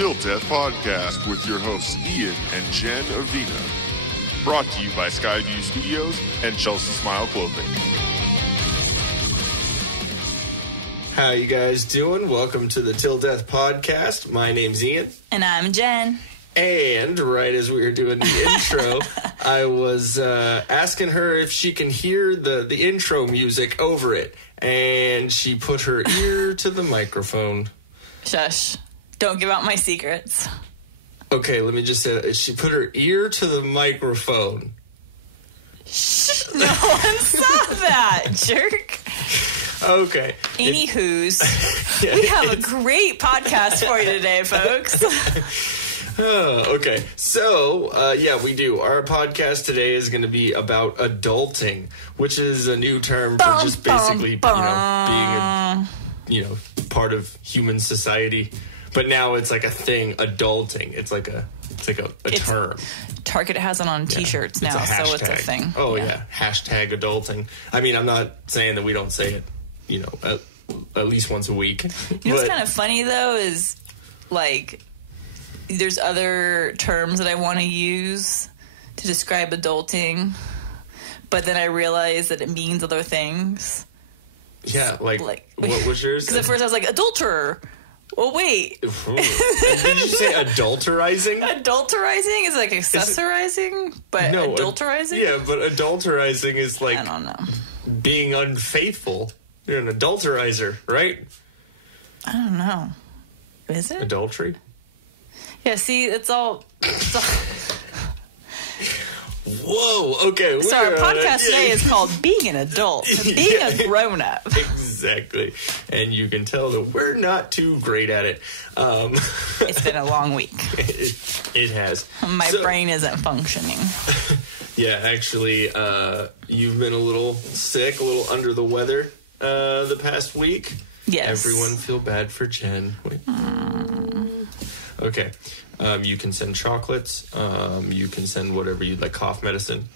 Till Death Podcast with your hosts Ian and Jen Avina. Brought to you by SKYVIEW Studios and Chelsea Smile Clothing. How you guys doing? Welcome to the Till Death Podcast. My name's Ian. And I'm Jen. And right as we were doing the intro, I was asking her if she can hear the intro music over it. And she put her ear to the microphone. Shush. Don't give out my secrets. Okay, let me just say, she put her ear to the microphone. Shh, no one saw that, jerk. Okay. Anywho's, we have a great podcast for you today, folks. Okay, so, yeah, we do. Our podcast today is going to be about adulting, which is a new term for just basically, being a, part of human society. But now it's like a thing, adulting. It's like a term. Target has it on T-shirts now, so it's a thing. Oh, yeah. Hashtag adulting. I mean, I'm not saying that we don't say it, at least once a week. You know what's kind of funny, though, is, like, there's other terms that I want to use to describe adulting, but then I realize that it means other things. Yeah, like what was yours? Because at first I was like, adulterer. Well, wait. Did you say adulterizing? Adulterizing is like accessorizing, but no, adulterizing? Yeah, but adulterizing is like... I don't know. Being unfaithful. You're an adulterizer, right? I don't know. Is it? Adultery? Yeah, see, it's all... Whoa, okay. So our podcast today is called Being an Adult. Being a grown-up. Exactly. And you can tell that we're not too great at it. It's been a long week. It has. My brain isn't functioning. Yeah, actually, you've been a little sick, a little under the weather the past week. Yes. Everyone feel bad for Jen. Okay. You can send chocolates. You can send whatever you'd like, cough medicine.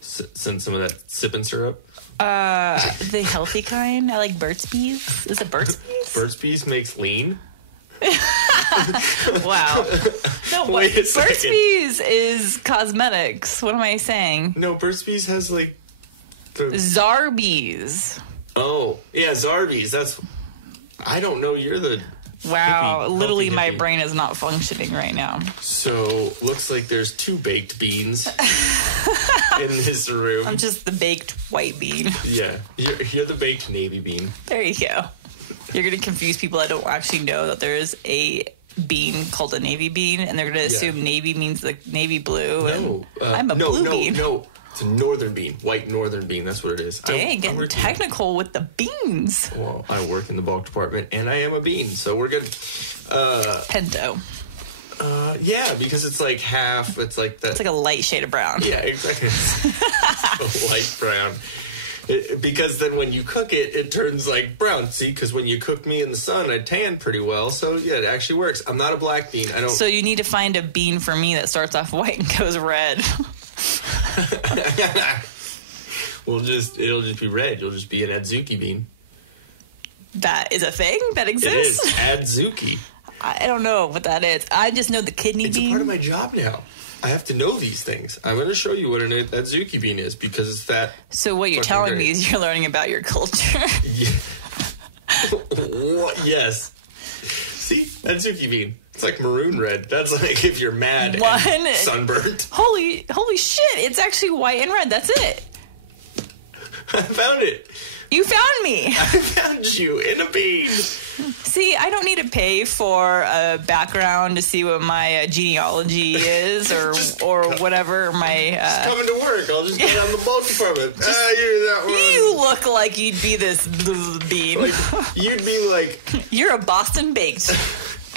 Send some of that sipping syrup. The healthy kind. I like Burt's Bees. Is it Burt's Bees? Burt's Bees makes lean. Wow. No, wait a second. Burt's Bees is cosmetics. What am I saying? No, Burt's Bees has like the Zarbees. Oh, yeah, Zarbees. That's. I don't know. You're the. Wow, hippie, literally hippie. My brain is not functioning right now. So, looks like there's two baked beans in this room. I'm just the baked white bean. Yeah, you're the baked navy bean. There you go. You're going to confuse people that don't actually know that there is a bean called a navy bean, and they're going to assume navy means the navy blue. No. I'm a blue bean. No. It's a northern bean. White northern bean. That's what it is. Dang, getting technical with the beans. Well, I work in the bulk department, and I am a bean, so we're good. Pinto. Yeah, because it's like half. It's like that. It's like a light shade of brown. Yeah, exactly. A light brown. Because then when you cook it, it turns like brown. See, because when you cook me in the sun, I tan pretty well. So, yeah, it actually works. I'm not a black bean. I don't. So you need to find a bean for me that starts off white and goes red. It'll just be red. You'll just be an adzuki bean. That is a thing that exists? It is adzuki. I don't know what that is. I just know the kidney bean. It's a part of my job now. I have to know these things. I'm going to show you what an adzuki bean is because it's that. So what you're telling me is you're learning about your culture. Yeah. Yes. See, adzuki bean. It's like maroon red. That's like if you're mad and sunburned. Holy shit! It's actually white and red. That's it. I found it. You found me. I found you in a bean. See, I don't need to pay for a background to see what my genealogy is or whatever my... Just coming to work. I'll just go down the bulk department. You're that one. You look like you'd be this bean. Like, you'd be like... You're a Boston baked.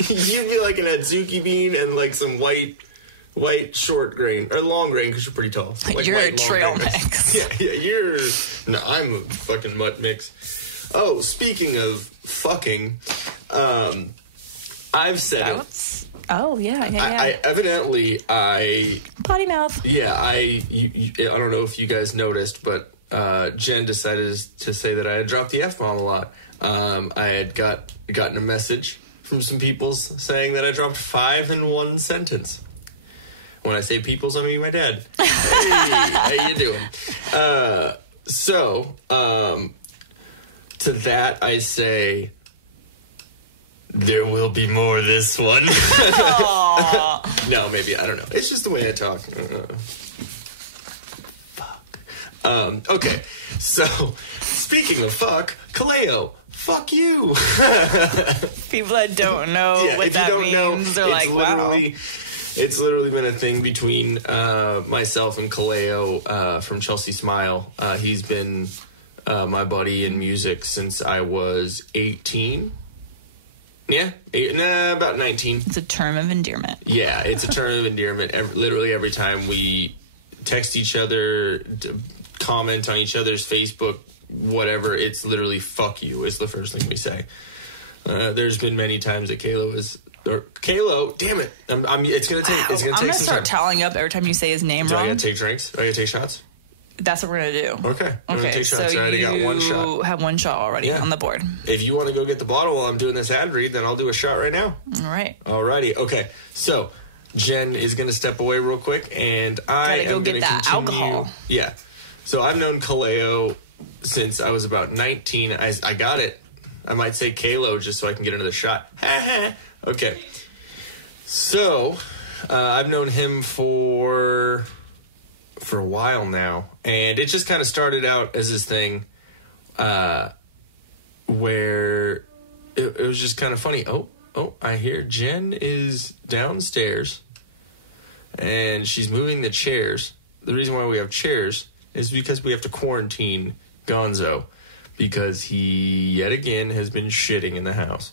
You'd be like an adzuki bean and like some white short grain or long grain because you're pretty tall. Like you're white, a trail mix. Yeah. I'm a fucking mutt mix. Oh, speaking of fucking, I've said it. Oh yeah. I evidently potty mouth. Yeah, I don't know if you guys noticed, but Jen decided to say that I had dropped the F-bomb a lot. I had gotten a message from some peoples saying that I dropped 5 in one sentence. When I say peoples, I mean my dad. Hey, how you doing? To that I say, there will be more of this one. No, maybe, I don't know. It's just the way I talk. Fuck. Okay, so, speaking of fuck, Kaleo, fuck you. People that don't know what that means, they're like, wow. It's literally been a thing between myself and Kaleo from Chelsea Smile. He's been my buddy in music since I was 18. Yeah, about 19. It's a term of endearment. Yeah, it's a term of endearment. Literally every time we text each other, comment on each other's Facebook, whatever, it's literally "fuck you" is the first thing we say. There's been many times that Kalo, damn it! It's gonna take. It's gonna take some time. I'm gonna start tallying up every time you say his name wrong. I gotta take drinks. I gotta take shots. That's what we're gonna do. Okay. I'm gonna take shots. So I already got one shot. You have one shot already on the board. If you want to go get the bottle while I'm doing this ad read, then I'll do a shot right now. All right. Alrighty. Okay. So Jen is gonna step away real quick, and I am go get that alcohol. Yeah. So I've known Kaleo since I was about 19. I got it. I might say Kalo just so I can get another shot. Okay. So I've known him for a while now, and it just kind of started out as this thing where it was just kind of funny. Oh, I hear Jen is downstairs and she's moving the chairs. The reason why we have chairs is because we have to quarantine Gonzo because he yet again has been shitting in the house,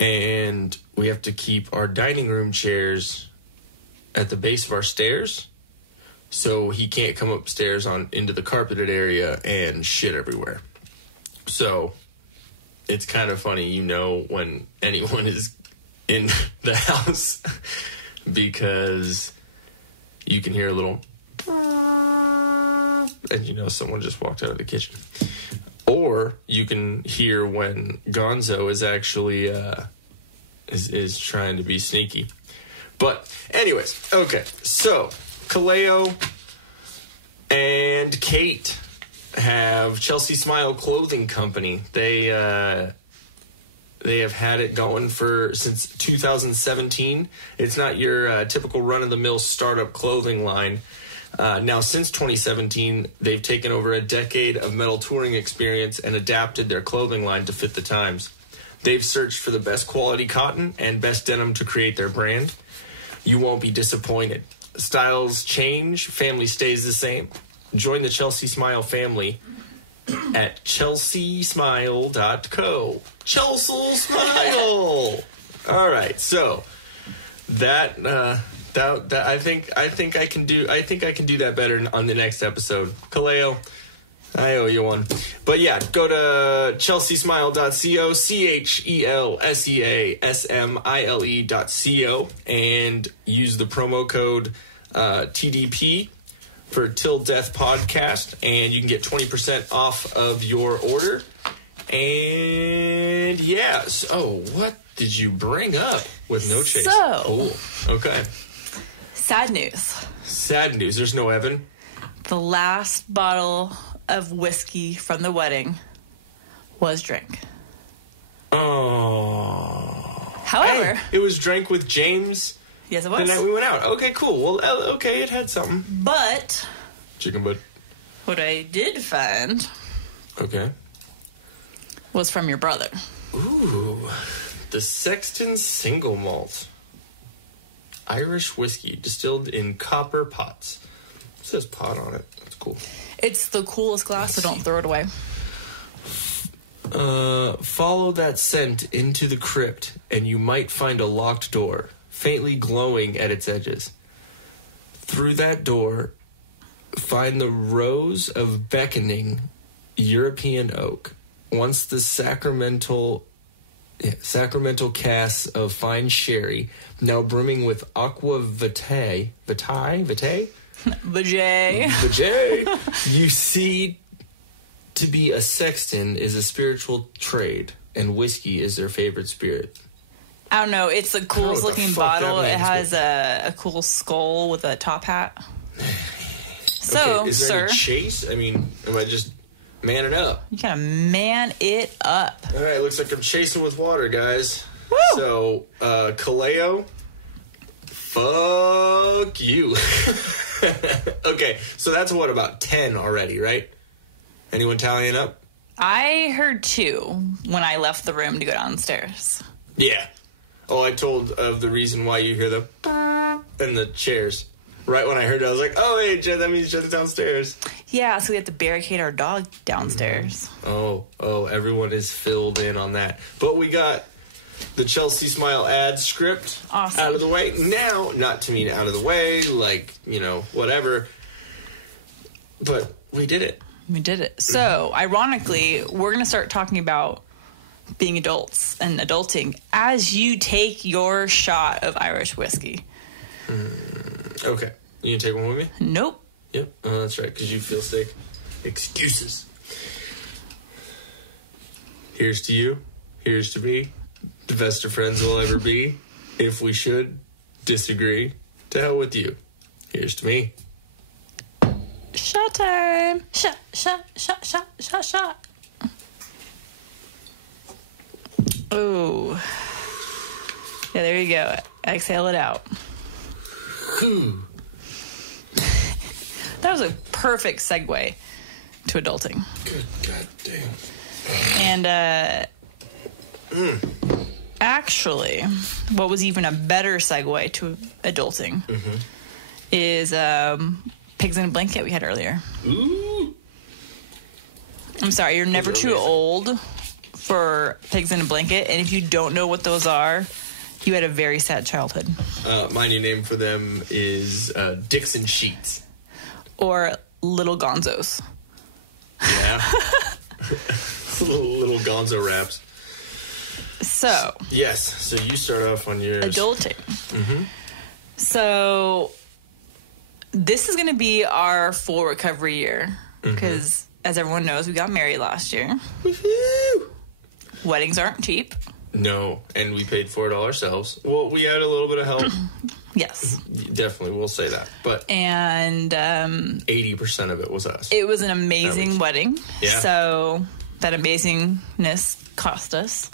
and we have to keep our dining room chairs at the base of our stairs so he can't come upstairs into the carpeted area and shit everywhere. So it's kind of funny, when anyone is in the house because you can hear a little and someone just walked out of the kitchen. Or you can hear when Gonzo is actually is trying to be sneaky. But anyways, okay, so Kaleo and Kate have Chelsea Smile Clothing Company. They have had it going since 2017. It's not your typical run-of-the-mill startup clothing line. Now, since 2017, they've taken over a decade of metal touring experience and adapted their clothing line to fit the times. They've searched for the best quality cotton and best denim to create their brand. You won't be disappointed. Styles change, family stays the same. Join the Chelsea Smile family at chelseasmile.co. Chelsea Smile! All right, so that I think I can do that better on the next episode. Kaleo, I owe you one. But yeah, go to chelseasmile.co, chelseasmile.co, and use the promo code TDP for Till Death Podcast, and you can get 20% off of your order. And yes, what did you bring up with No Chase? Okay. Sad news. Sad news. There's no Evan. The last bottle of whiskey from the wedding was drank. Oh. However, it was drank with James. Yes, it was. The night we went out. Okay, cool. Well, okay, it had something. But chicken butt. What I did find. Okay. Was from your brother. Ooh, the Sexton Single Malt. Irish whiskey distilled in copper pots. It says pot on it. That's cool. It's the coolest glass, so don't throw it away. Follow that scent into the crypt, and you might find a locked door, faintly glowing at its edges. Through that door, find the rows of beckoning European oak. Once the sacramental casks of fine sherry, now brimming with aqua vitae, you see to be a sexton is a spiritual trade. and whiskey is their favorite spirit. I don't know. It's the coolest looking bottle. It has a cool skull with a top hat. So, okay, is there sir, any chase? I mean, am I just manning up? You gotta man it up. All right, looks like I'm chasing with water, guys. Woo! So, Kaleo, fuck you. Okay, so that's what, about 10 already, right? Anyone tallying up? I heard 2 when I left the room to go downstairs. Yeah. Oh, I told of the reason why you hear the and the chairs. Right when I heard it, I was like, oh, hey, Jen, that means Jen's downstairs. Yeah, so we have to barricade our dog downstairs. Oh, everyone is filled in on that. But we got the Chelsea Smile ad script Awesome. out of the way. Now, not to mean out of the way, like, whatever. But we did it. We did it. So, ironically, we're going to start talking about being adults and adulting as you take your shot of Irish whiskey. Okay. You gonna take one with me? Nope. Yep. Oh, that's right, because you feel sick. Excuses. Here's to you. Here's to me. The best of friends we'll ever be. If we should disagree, to hell with you. Here's to me. Shot time. Shot, shot, shot, shot, shot, shot. Ooh. Yeah, there you go. Exhale it out. That was a perfect segue to adulting. Good goddamn. And actually, what was even a better segue to adulting is Pigs in a Blanket we had earlier. Ooh. I'm sorry, you're never too old for Pigs in a Blanket, and if you don't know what those are, you had a very sad childhood. My new name for them is Dixon Sheets. Or Little Gonzos. Yeah. little gonzo raps. So. Yes, so you start off on yours. Adulting. So, this is going to be our full recovery year. Because, as everyone knows, we got married last year. Woo-hoo! Weddings aren't cheap. No, and we paid for it all ourselves. Well, we had a little bit of help. Yes. Definitely, we'll say that. But and 80% of it was us. It was an amazing wedding. Yeah. So that amazingness cost us.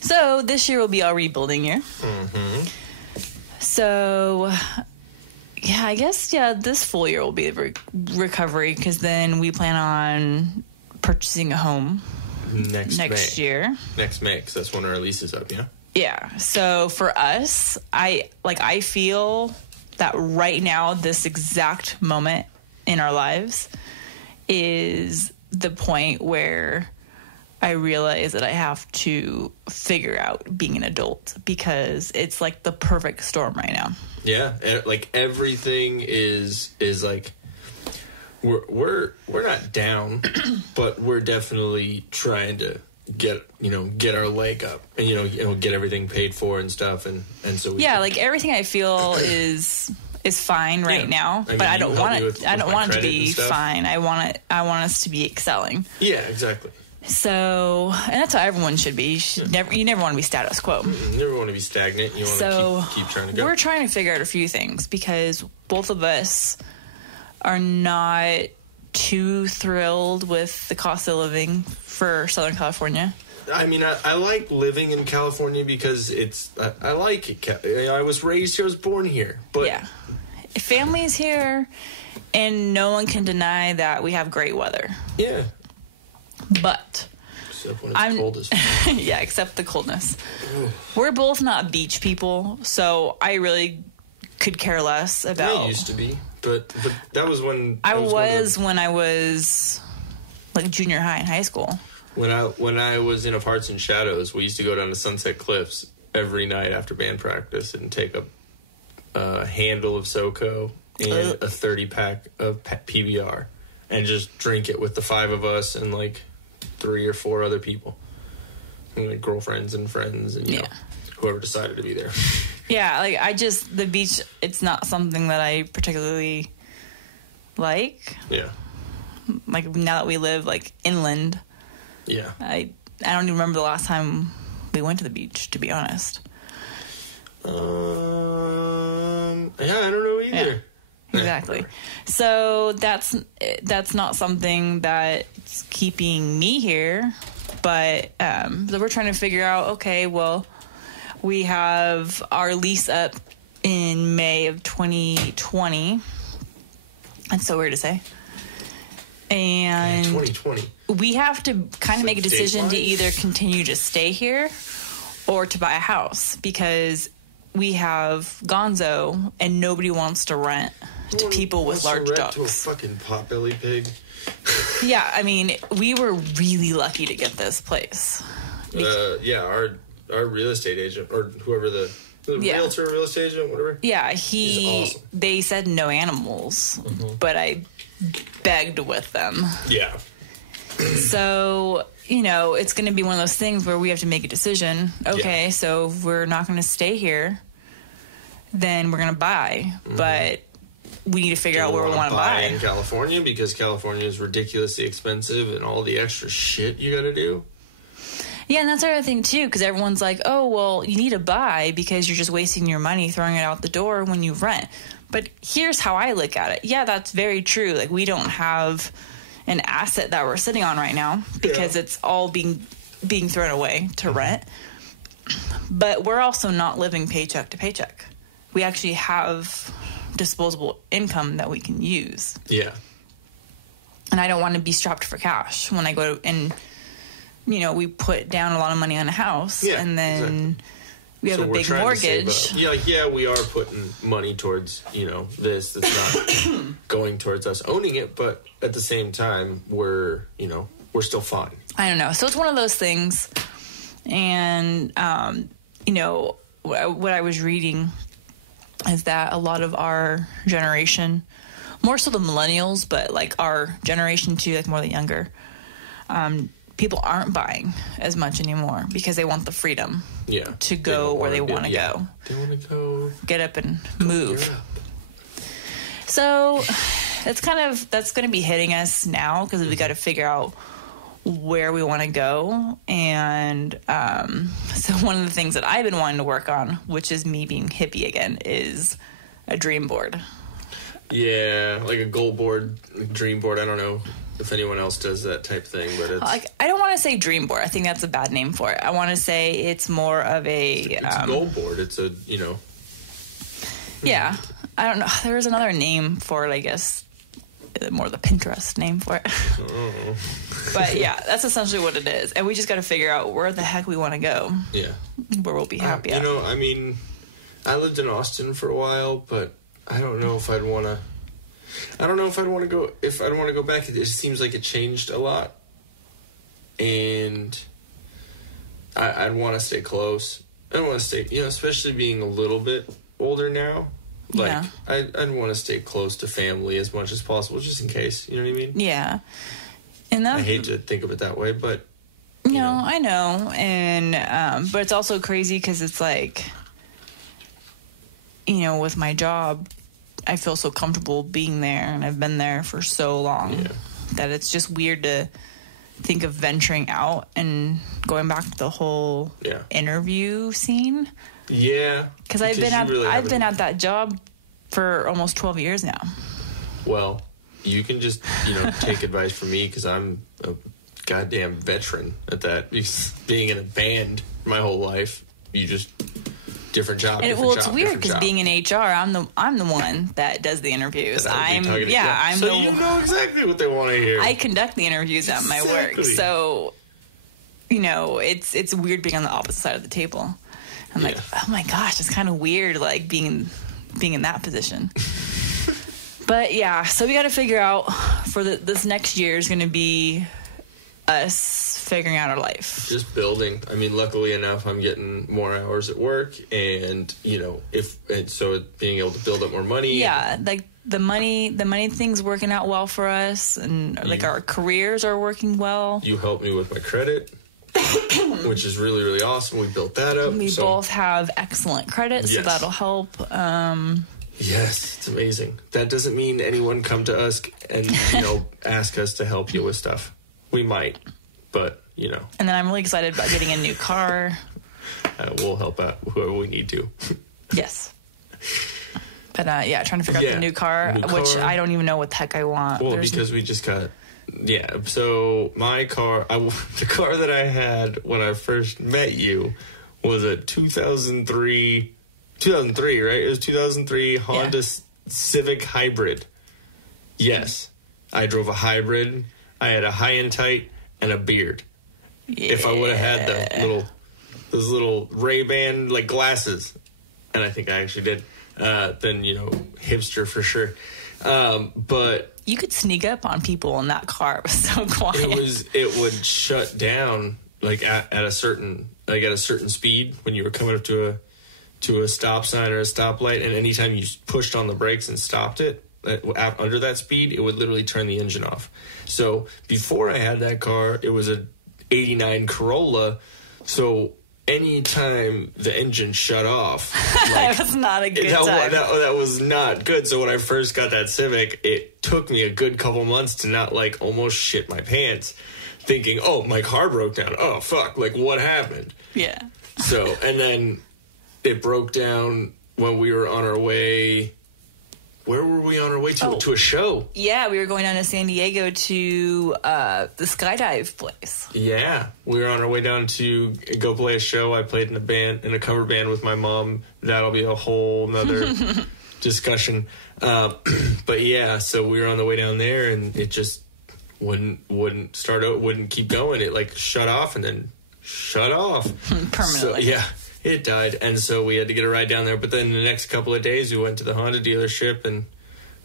So this year will be our rebuilding year. So, yeah, I guess, this full year will be the recovery because then we plan on purchasing a home next year. Next May, because that's when our lease is up, yeah? Yeah. So for us, I feel that right now, this exact moment in our lives is the point where I realize that I have to figure out being an adult because it's like the perfect storm right now. Yeah. Like everything is like, we're not down, but we're definitely trying to get our leg up and get everything paid for and stuff and so we like everything I feel is fine right now, but I don't want it to be fine. I want us to be excelling. Yeah, exactly. So, and that's how everyone should be. You never want to be status quo. You never want to be stagnant. You want to keep trying to go. We're trying to figure out a few things because both of us are not too thrilled with the cost of living for Southern California. I mean, I like living in California because I like it. I was raised here, I was born here. But yeah, family's here, and no one can deny that we have great weather. Yeah. But except when it's cold as fuck. Yeah, except the coldness. We're both not beach people, so I really could care less about. I used to be, but that was when I was like junior high and high school. When I was in Hearts and Shadows, we used to go down to Sunset Cliffs every night after band practice and take a handle of SoCo and a 30-pack of PBR and just drink it with the 5 of us and like 3 or 4 other people, and like girlfriends and friends and whoever decided to be there. Yeah, like the beach, it's not something that I particularly like. Yeah. Like now that we live like inland. Yeah. I don't even remember the last time we went to the beach, to be honest. Yeah, I don't know either. Yeah, exactly. So that's not something that's keeping me here, but so we're trying to figure out, okay, well, we have our lease up in May of 2020. That's so weird to say. And 2020. We have to kind of make a decision to either continue to stay here or to buy a house, because we have Gonzo and nobody wants to rent to people with large dogs. To a fucking potbelly pig. Yeah, I mean, we were really lucky to get this place. Yeah, our real estate agent, or whoever the realtor, real estate agent, whatever. Yeah, he's awesome. They said no animals, but I begged with them. Yeah. So, it's going to be one of those things where we have to make a decision. Okay, so if we're not going to stay here, then we're going to buy. But we need to figure out where we want to buy. In California, because California is ridiculously expensive and all the extra shit you got to do. Yeah, and that's the other thing, too, because everyone's like, oh, well, you need to buy because you're just wasting your money throwing it out the door when you rent. But here's how I look at it. Yeah, that's very true. Like, we don't have an asset that we're sitting on right now because it's all being thrown away to rent. But we're also not living paycheck to paycheck. We actually have disposable income that we can use. Yeah. And I don't want to be strapped for cash when I go and, we put down a lot of money on a house and then we have a big mortgage. Yeah, we are putting money towards, this. That's not going towards us owning it, but at the same time, we're still fine. I don't know. So it's one of those things. And, what I was reading is that a lot of our generation, more so the millennials, but like our generation too, like more the younger, people aren't buying as much anymore because they want the freedom to go where they want to go. They want to go get up and move. So that's going to be hitting us now because we got to figure out where we want to go. And so one of the things that I've been wanting to work on, which is me being hippie again, is a dream board. Yeah, like a goal board, dream board. I don't know if anyone else does that type thing, but it's like, I don't want to say dream board. I think that's a bad name for it. I want to say it's more of a a goal board. It's a yeah. I don't know. There is another name for it, I guess. More the Pinterest name for it. But yeah, that's essentially what it is. And we just got to figure out where the heck we want to go. Yeah. Where we'll be happy at. I mean, I lived in Austin for a while, but I don't know if I'd want to. I don't know if I'd want to go. If I'd want to go back, it seems like it changed a lot, and I'd want to stay close. I want to stay, especially being a little bit older now. Like, I'd want to stay close to family as much as possible, just in case. You know what I mean? Yeah. And I hate to think of it that way, but I know, and but it's also crazy because it's like, with my job, I feel so comfortable being there, and I've been there for so long that it's just weird to think of venturing out and going back to the whole interview scene. Yeah, because I've been at that job for almost 12 years now. Well, you can just take advice from me because I'm a goddamn veteran at that. Being in a band my whole life, you just different job. It's weird because being in HR, I'm the one that does the interviews. So you know exactly what they want to hear. I conduct the interviews at my work, so it's weird being on the opposite side of the table. I'm like, oh my gosh, it's kind of weird, like being in that position. But yeah, so we got to figure out for this next year is going to be us figuring out our life. Just building. I mean, luckily enough, I'm getting more hours at work, and so being able to build up more money. Yeah, like the money thing's working out well for us, and like our careers are working well. You helped me with my credit. Which is really, really awesome. We built that up. We both have excellent credit, so that'll help. Yes, it's amazing. That doesn't mean anyone come to us and ask us to help you with stuff. We might, but you know. And then I'm really excited about getting a new car. We'll help out whoever we need to. Yes. But trying to figure out the new car, which I don't even know what the heck I want. Well, because we just got... Yeah, so my car... the car that I had when I first met you was a 2003, right? It was 2003 Honda Civic Hybrid. Yes. I drove a hybrid. I had a high-end tight and a beard. Yeah. If I would have had those little Ray-Ban like glasses, and I think I actually did, then, you know, hipster for sure. But you could sneak up on people in that car. It was so quiet. It would shut down like at a certain speed when you were coming up to a stop sign or a stoplight, and anytime you pushed on the brakes and stopped it under that speed, it would literally turn the engine off. So before I had that car, it was a 89 Corolla. So anytime the engine shut off, that was not a good time. That was not good. So when I first got that Civic, it took me a good couple months to not like almost shit my pants, thinking, oh, my car broke down. Oh, fuck. Like, what happened? Yeah. So, and then it broke down when we were on our way. Where were we on our way to? To a show. Yeah, we were going down to San Diego to the skydive place. Yeah, we were on our way down to go play a show. I played in a cover band with my mom. That'll be a whole nother discussion. But yeah, so we were on the way down there, and it just wouldn't start out, wouldn't keep going. It like shut off and then shut off permanently. So, yeah. It died, and so we had to get a ride down there. But then the next couple of days, we went to the Honda dealership and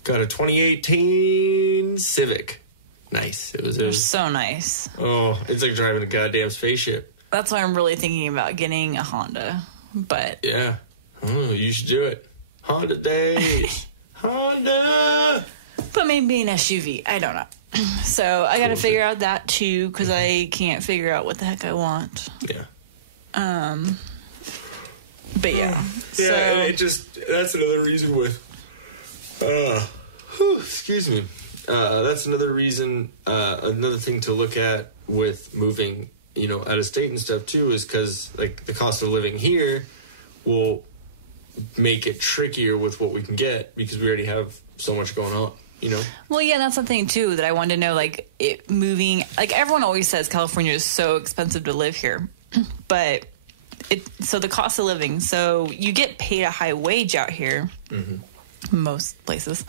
got a 2018 Civic. Nice. It was so nice. Oh, it's like driving a goddamn spaceship. That's why I'm really thinking about getting a Honda. But yeah, you should do it. Honda days, Honda. But maybe an SUV. I don't know. So I got to figure out that too, because I can't figure out what the heck I want. Yeah. But yeah. Yeah, so, that's another reason with, excuse me. That's another reason, another thing to look at with moving, you know, out of state and stuff too, is because like the cost of living here will make it trickier with what we can get because we already have so much going on, you know? Well, yeah, that's something too that I wanted to know, like moving, like everyone always says California is so expensive to live here, but so the cost of living, so you get paid a high wage out here, most places.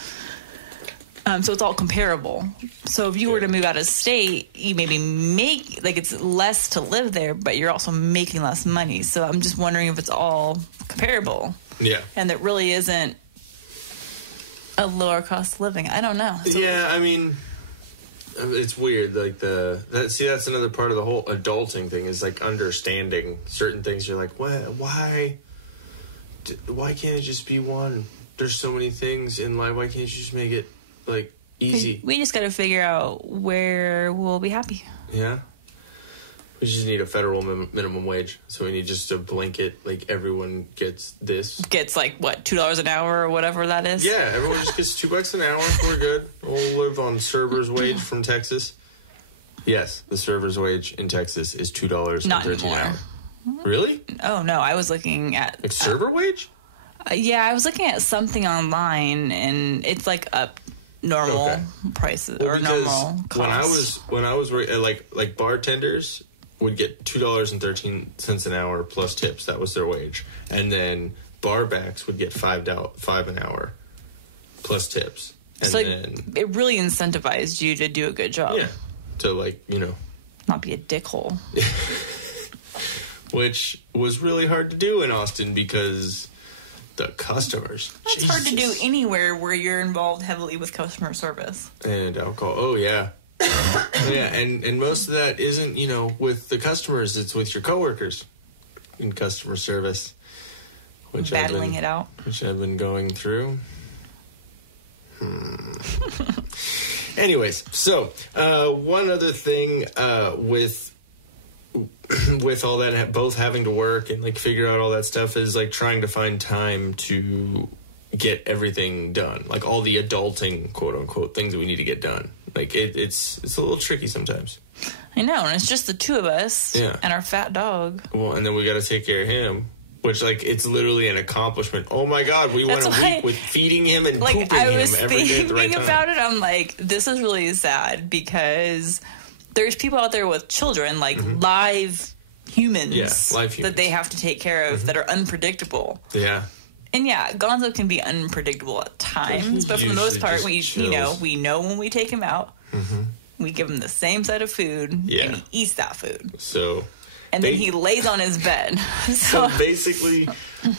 So it's all comparable. So if you were to move out of state, you maybe make, like it's less to live there, but you're also making less money. So I'm just wondering if it's all comparable. Yeah. And there really isn't a lower cost of living. I don't know. So yeah, I mean, it's weird. Like that's another part of the whole adulting thing is like understanding certain things. You're like, why can't it just be one? There's so many things in life. Why can't you just make it like easy? We just got to figure out where we'll be happy. Yeah. We just need a federal minimum wage. So we need just a blanket, like everyone gets this. Gets like, what, $2 an hour or whatever that is? Yeah, everyone just gets $2 an hour. We're good. We'll live on server's wage from Texas. Yes, the server's wage in Texas is $2.13 an hour. Really? Oh, no, I was looking at... Like server wage? Yeah, I was looking at something online, and it's like up normal prices or normal costs. When I was like bartenders would get $2.13 an hour plus tips. That was their wage. And then bar backs would get $5 an hour plus tips. And so then it really incentivized you to do a good job. Yeah. To like, you know, not be a dickhole. Which was really hard to do in Austin because the customers. That's hard to do anywhere where you're involved heavily with customer service. And alcohol. Oh, yeah. Yeah, and most of that isn't, you know, with the customers. It's with your coworkers in customer service. Battling it out. Which I've been going through. Anyways, so one other thing with all that, both having to work and like figure out all that stuff, is like trying to find time to get everything done, like all the adulting quote unquote things that we need to get done. Like it's a little tricky sometimes. I know, and it's just the two of us and our fat dog. Well, and then we got to take care of him. Which, like, it's literally an accomplishment. Oh, my God, we went a week with feeding him and pooping him every day at the right time. About it, I'm like, this is really sad because there's people out there with children, like live humans that they have to take care of that are unpredictable. Yeah. And Gonzo can be unpredictable at times, but for the most part, we know when we take him out, we give him the same set of food, and he eats that food. And then he lays on his bed. So basically,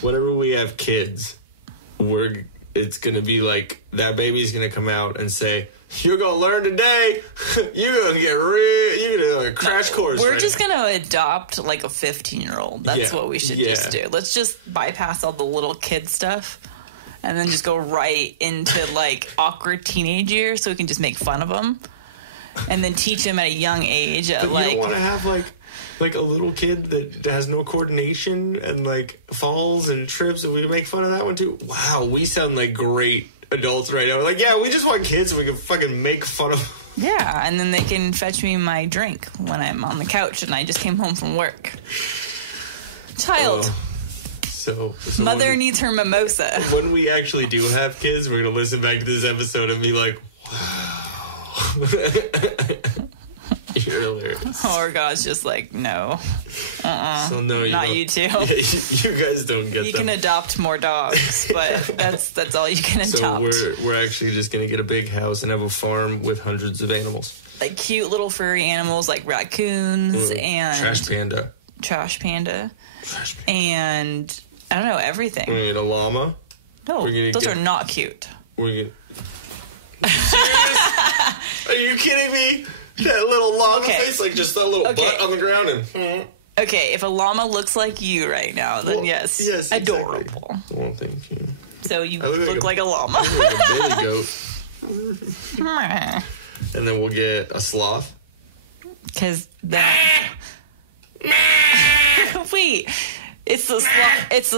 whenever we have kids, it's going to be like that baby's going to come out and say, "You're going to learn today. You're going to get you're going to crash course." We're just going to adopt like a 15-year-old. That's what we should just do. Let's just bypass all the little kid stuff and then just go right into like awkward teenage years so we can just make fun of them and then teach them at a young age. But you don't want to have like a little kid that has no coordination and like falls and trips, and we make fun of that one too. Wow, we sound like great adults right now. We're like, we just want kids so we can fucking make fun of them. Yeah, and then they can fetch me my drink when I'm on the couch and I just came home from work. Child. So Mother needs her mimosa. When we actually do have kids, we're going to listen back to this episode and be like, wow. You're hilarious. Or God's just like, no. So no, not you two. Yeah, you guys don't get You can adopt more dogs, but that's all you can adopt. So we're actually just going to get a big house and have a farm with hundreds of animals. Like cute little furry animals like raccoons and... Trash panda. And, I don't know, everything. We're going to get a llama. No, those are not cute. We're serious? Are you kidding me? That little llama face, like just that little butt on the ground. And okay, if a llama looks like you right now, then yes, adorable. Exactly. Well, thank you. So you look like a llama. I look like a billy goat. And then we'll get a sloth. Because that... Wait, it's the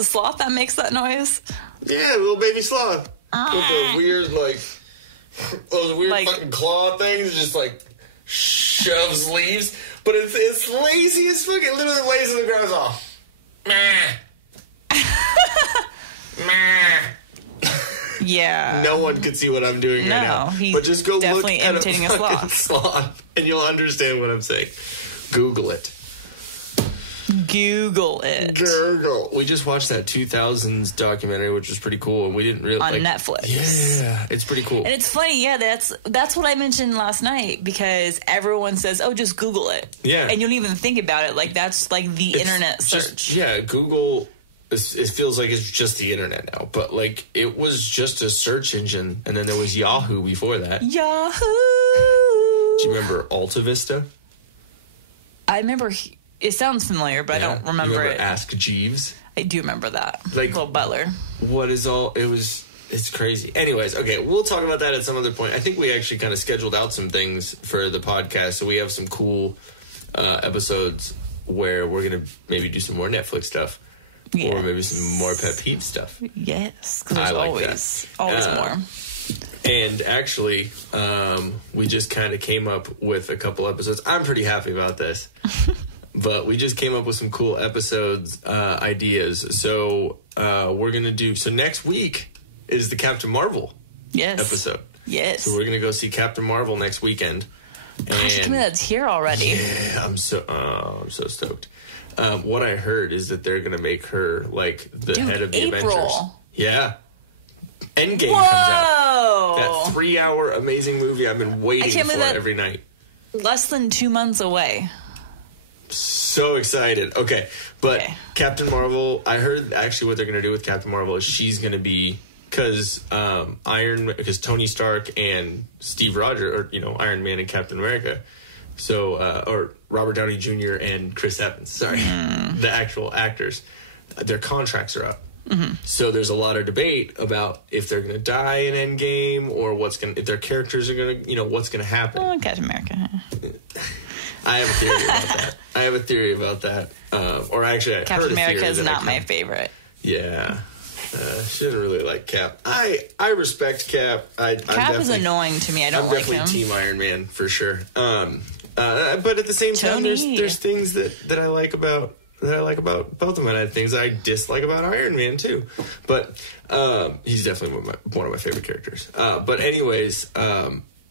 sloth that makes that noise? Yeah, little baby sloth. With the weird, those weird fucking claw things, just like... shoves leaves, but it's lazy as fuck. It literally lays on the ground. It's all yeah. No one could see what I'm doing right now. But just go look at a fucking sloth, and you'll understand what I'm saying. Google it. Google it. Google. We just watched that 2000s documentary, which was pretty cool, and we didn't really on Netflix. Yeah, it's pretty cool. And it's funny, that's what I mentioned last night because everyone says, "Oh, just Google it." Yeah, and you don't even think about it. Like that's like the internet search. Google. It feels like it's just the internet now, but like it was just a search engine, and then there was Yahoo before that. Yahoo. Do you remember Alta Vista? I remember. It sounds familiar, but I don't remember it. Ask Jeeves? I do remember that. Like, Little Butler. It's crazy. Anyways, okay, we'll talk about that at some other point. I think we actually kind of scheduled out some things for the podcast, so we have some cool episodes where we're going to maybe do some more Netflix stuff. Yes. Or maybe some more Pet Peeve stuff. Yes, because there's always more. And actually, we just kind of came up with a couple episodes. I'm pretty happy about this. But we just came up with some cool episodes, ideas. So we're going to do... So next week is the Captain Marvel episode. Yes. So we're going to go see Captain Marvel next weekend. Gosh, tell me that's here already. Yeah, I'm so stoked. What I heard is that they're going to make her like the head of the Avengers. Yeah. Endgame comes out. That 3-hour amazing movie I've been waiting for every night. Less than 2 months away. So excited. Okay, but Captain Marvel, I heard actually what they're going to do with Captain Marvel is she's going to be, because Tony Stark and Steve Rogers, or Iron Man and Captain America, or Robert Downey Jr. and Chris Evans, the actual actors, their contracts are up. Mm-hmm. So there's a lot of debate about if they're going to die in Endgame or if their characters are going to, what's going to happen. Oh, Captain America. I have a theory about that. Or actually, Captain America is not my favorite. Yeah. She didn't really like Cap. I respect Cap. Cap is annoying to me. I don't like him. I'm definitely Team Iron Man for sure. But at the same time, Tony. there's things that I like about both of them, and I have things I dislike about Iron Man too. But he's definitely one of my favorite characters. But anyways,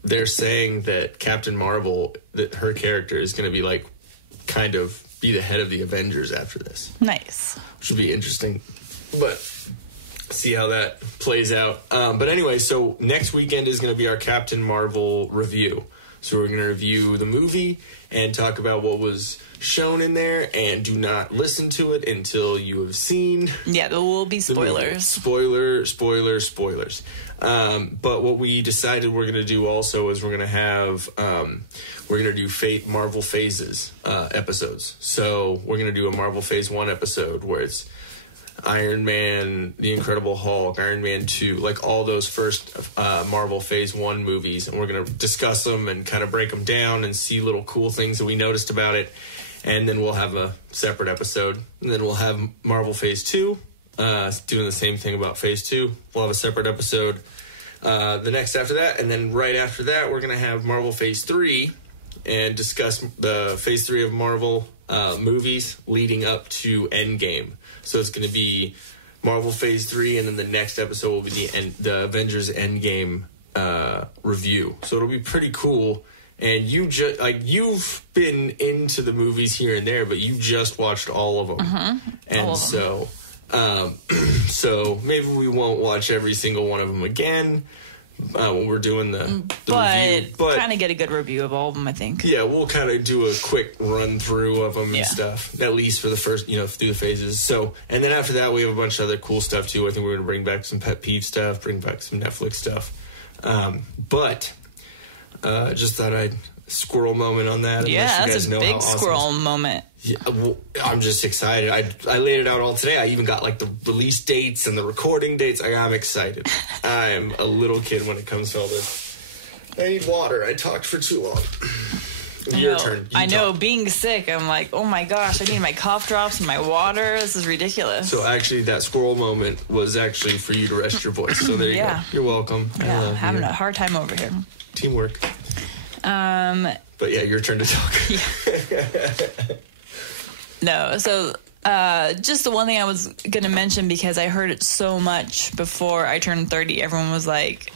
they're saying that Captain Marvel, that her character is going to be like kind of be the head of the Avengers after this. Nice. Which would be interesting. But see how that plays out. But anyway, so next weekend is going to be our Captain Marvel review. So we're going to review the movie and talk about what was shown in there, and do not listen to it until you have seen. Yeah, there will be spoilers. Spoilers. But what we decided we're going to do also is we're going to have we're going to do Marvel Phases episodes. So we're going to do a Marvel Phase 1 episode where it's Iron Man, The Incredible Hulk, Iron Man 2, like all those first Marvel Phase 1 movies, and we're going to discuss them and kind of break them down and see little cool things that we noticed about it. And then we'll have a separate episode. And then we'll have Marvel Phase 2, doing the same thing about Phase 2. We'll have a separate episode the next after that. And then right after that, we're going to have Marvel Phase 3 and discuss the Phase 3 of Marvel movies leading up to Endgame. So it's going to be Marvel Phase 3, and then the next episode will be the Avengers Endgame review. So it'll be pretty cool. And you've been into the movies here and there, but you just watched all of them. Mm-hmm. And so maybe we won't watch every single one of them again when we're doing the review. But kind of get a good review of all of them, I think. Yeah, we'll kind of do a quick run through of them and stuff, at least for the first, through the phases. So, and then after that, we have a bunch of other cool stuff too. I think we're going to bring back some pet peeve stuff, bring back some Netflix stuff. But just thought I'd squirrel moment on that. Yeah, that's a big squirrel moment. Yeah, well, I'm just excited. I laid it out all today. I even got like the release dates and the recording dates. I'm excited. I'm a little kid when it comes to all this. I need water. I talked for too long. Your turn. I know. Being sick, I'm like, oh my gosh, I need my cough drops and my water. This is ridiculous. So actually, that squirrel moment was actually for you to rest your voice. So there you go. You're welcome. Yeah, having a hard time over here. Teamwork. But yeah, your turn to talk. No, so just the one thing I was going to mention, because I heard it so much before I turned 30. Everyone was like,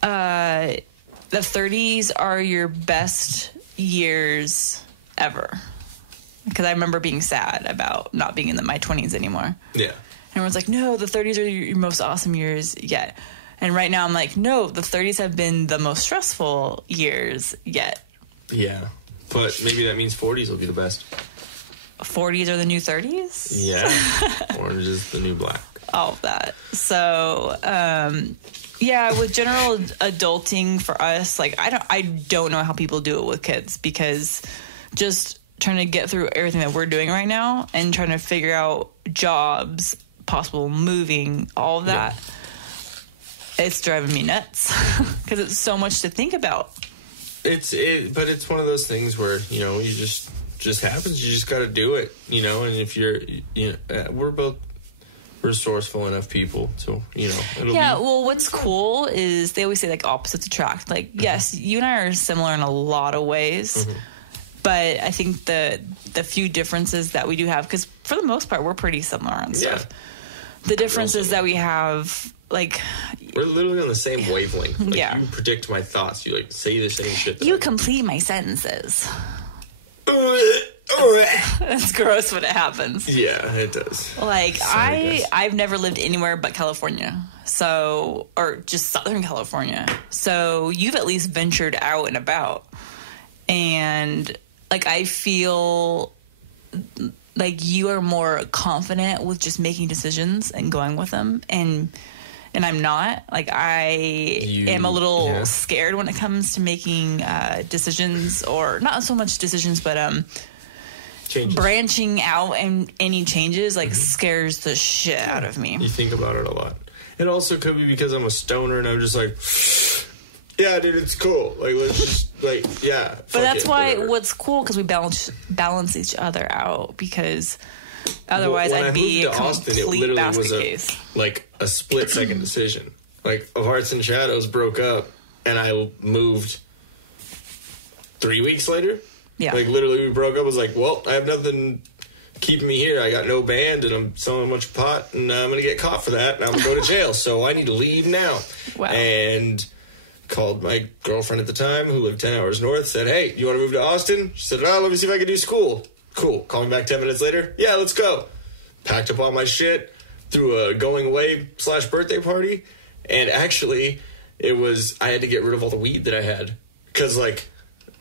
the 30s are your best years ever. Because I remember being sad about not being in my 20s anymore. Yeah. And everyone's like, no, the 30s are your most awesome years yet. And right now I'm like, no, the 30s have been the most stressful years yet. Yeah. But maybe that means 40s will be the best. 40s are the new 30s? Yeah. Orange is the new black. All of that. So, yeah, with general adulting for us, like, I don't know how people do it with kids, because just trying to get through everything that we're doing right now and trying to figure out jobs, possible moving, all of that. Yeah. It's driving me nuts because it's so much to think about. But it's one of those things where, you just happens. You just got to do it, and if you're, we're both resourceful enough people, so, well, what's cool is they always say, like, opposites attract. Like, yes, you and I are similar in a lot of ways, but I think the few differences that we do have, because for the most part, we're pretty similar on stuff. Yeah. The differences that we have, like, we're literally on the same wavelength. Like, you predict my thoughts. You, like, say the same shit. You complete my sentences. That's gross when it happens. Yeah, it does. Like, I've never lived anywhere but California. So, or just Southern California. So you've at least ventured out and about. And, like, I feel like you are more confident with just making decisions and going with them. And I'm not. Like, I am a little scared when it comes to making decisions, or not so much decisions, but changes. Branching out and any changes, like, scares the shit out of me. You think about it a lot. It also could be because I'm a stoner and I'm just like, yeah, dude, it's cool. Like, let's just, like, yeah. But that's why what's cool, because we balance each other out, because otherwise I'd be a complete basket case. Like a split-second decision. Like, Of Hearts and Shadows broke up, and I moved 3 weeks later. Yeah. Like, literally, we broke up. I was like, well, I have nothing keeping me here. I got no band, and I'm selling a bunch of pot, and I'm going to get caught for that, and I'm going to go to jail, so I need to leave now. Wow. And called my girlfriend at the time, who lived 10 hours north, said, hey, you want to move to Austin? She said, let me see if I can do school. Cool. Call me back 10 minutes later. Yeah, let's go. Packed up all my shit, threw a going away / birthday party, and actually, I had to get rid of all the weed that I had, because, like,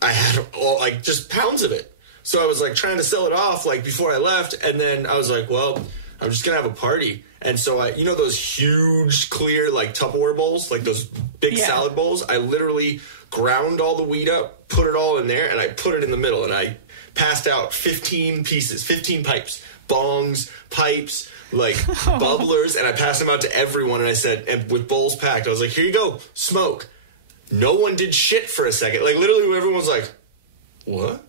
I had all, like, just pounds of it. So I was, like, trying to sell it off, like, before I left, and then I was like, well, I'm just gonna have a party. And so you know those huge, clear, like, Tupperware bowls? Like, those big salad bowls? I literally ground all the weed up, put it all in there, and I put it in the middle, and I passed out 15 pieces, 15 pipes, bongs, pipes, like, bubblers, and I passed them out to everyone, and I said, and with bowls packed, I was like, here you go, smoke. No one did shit for a second. Like, literally, everyone was like, what?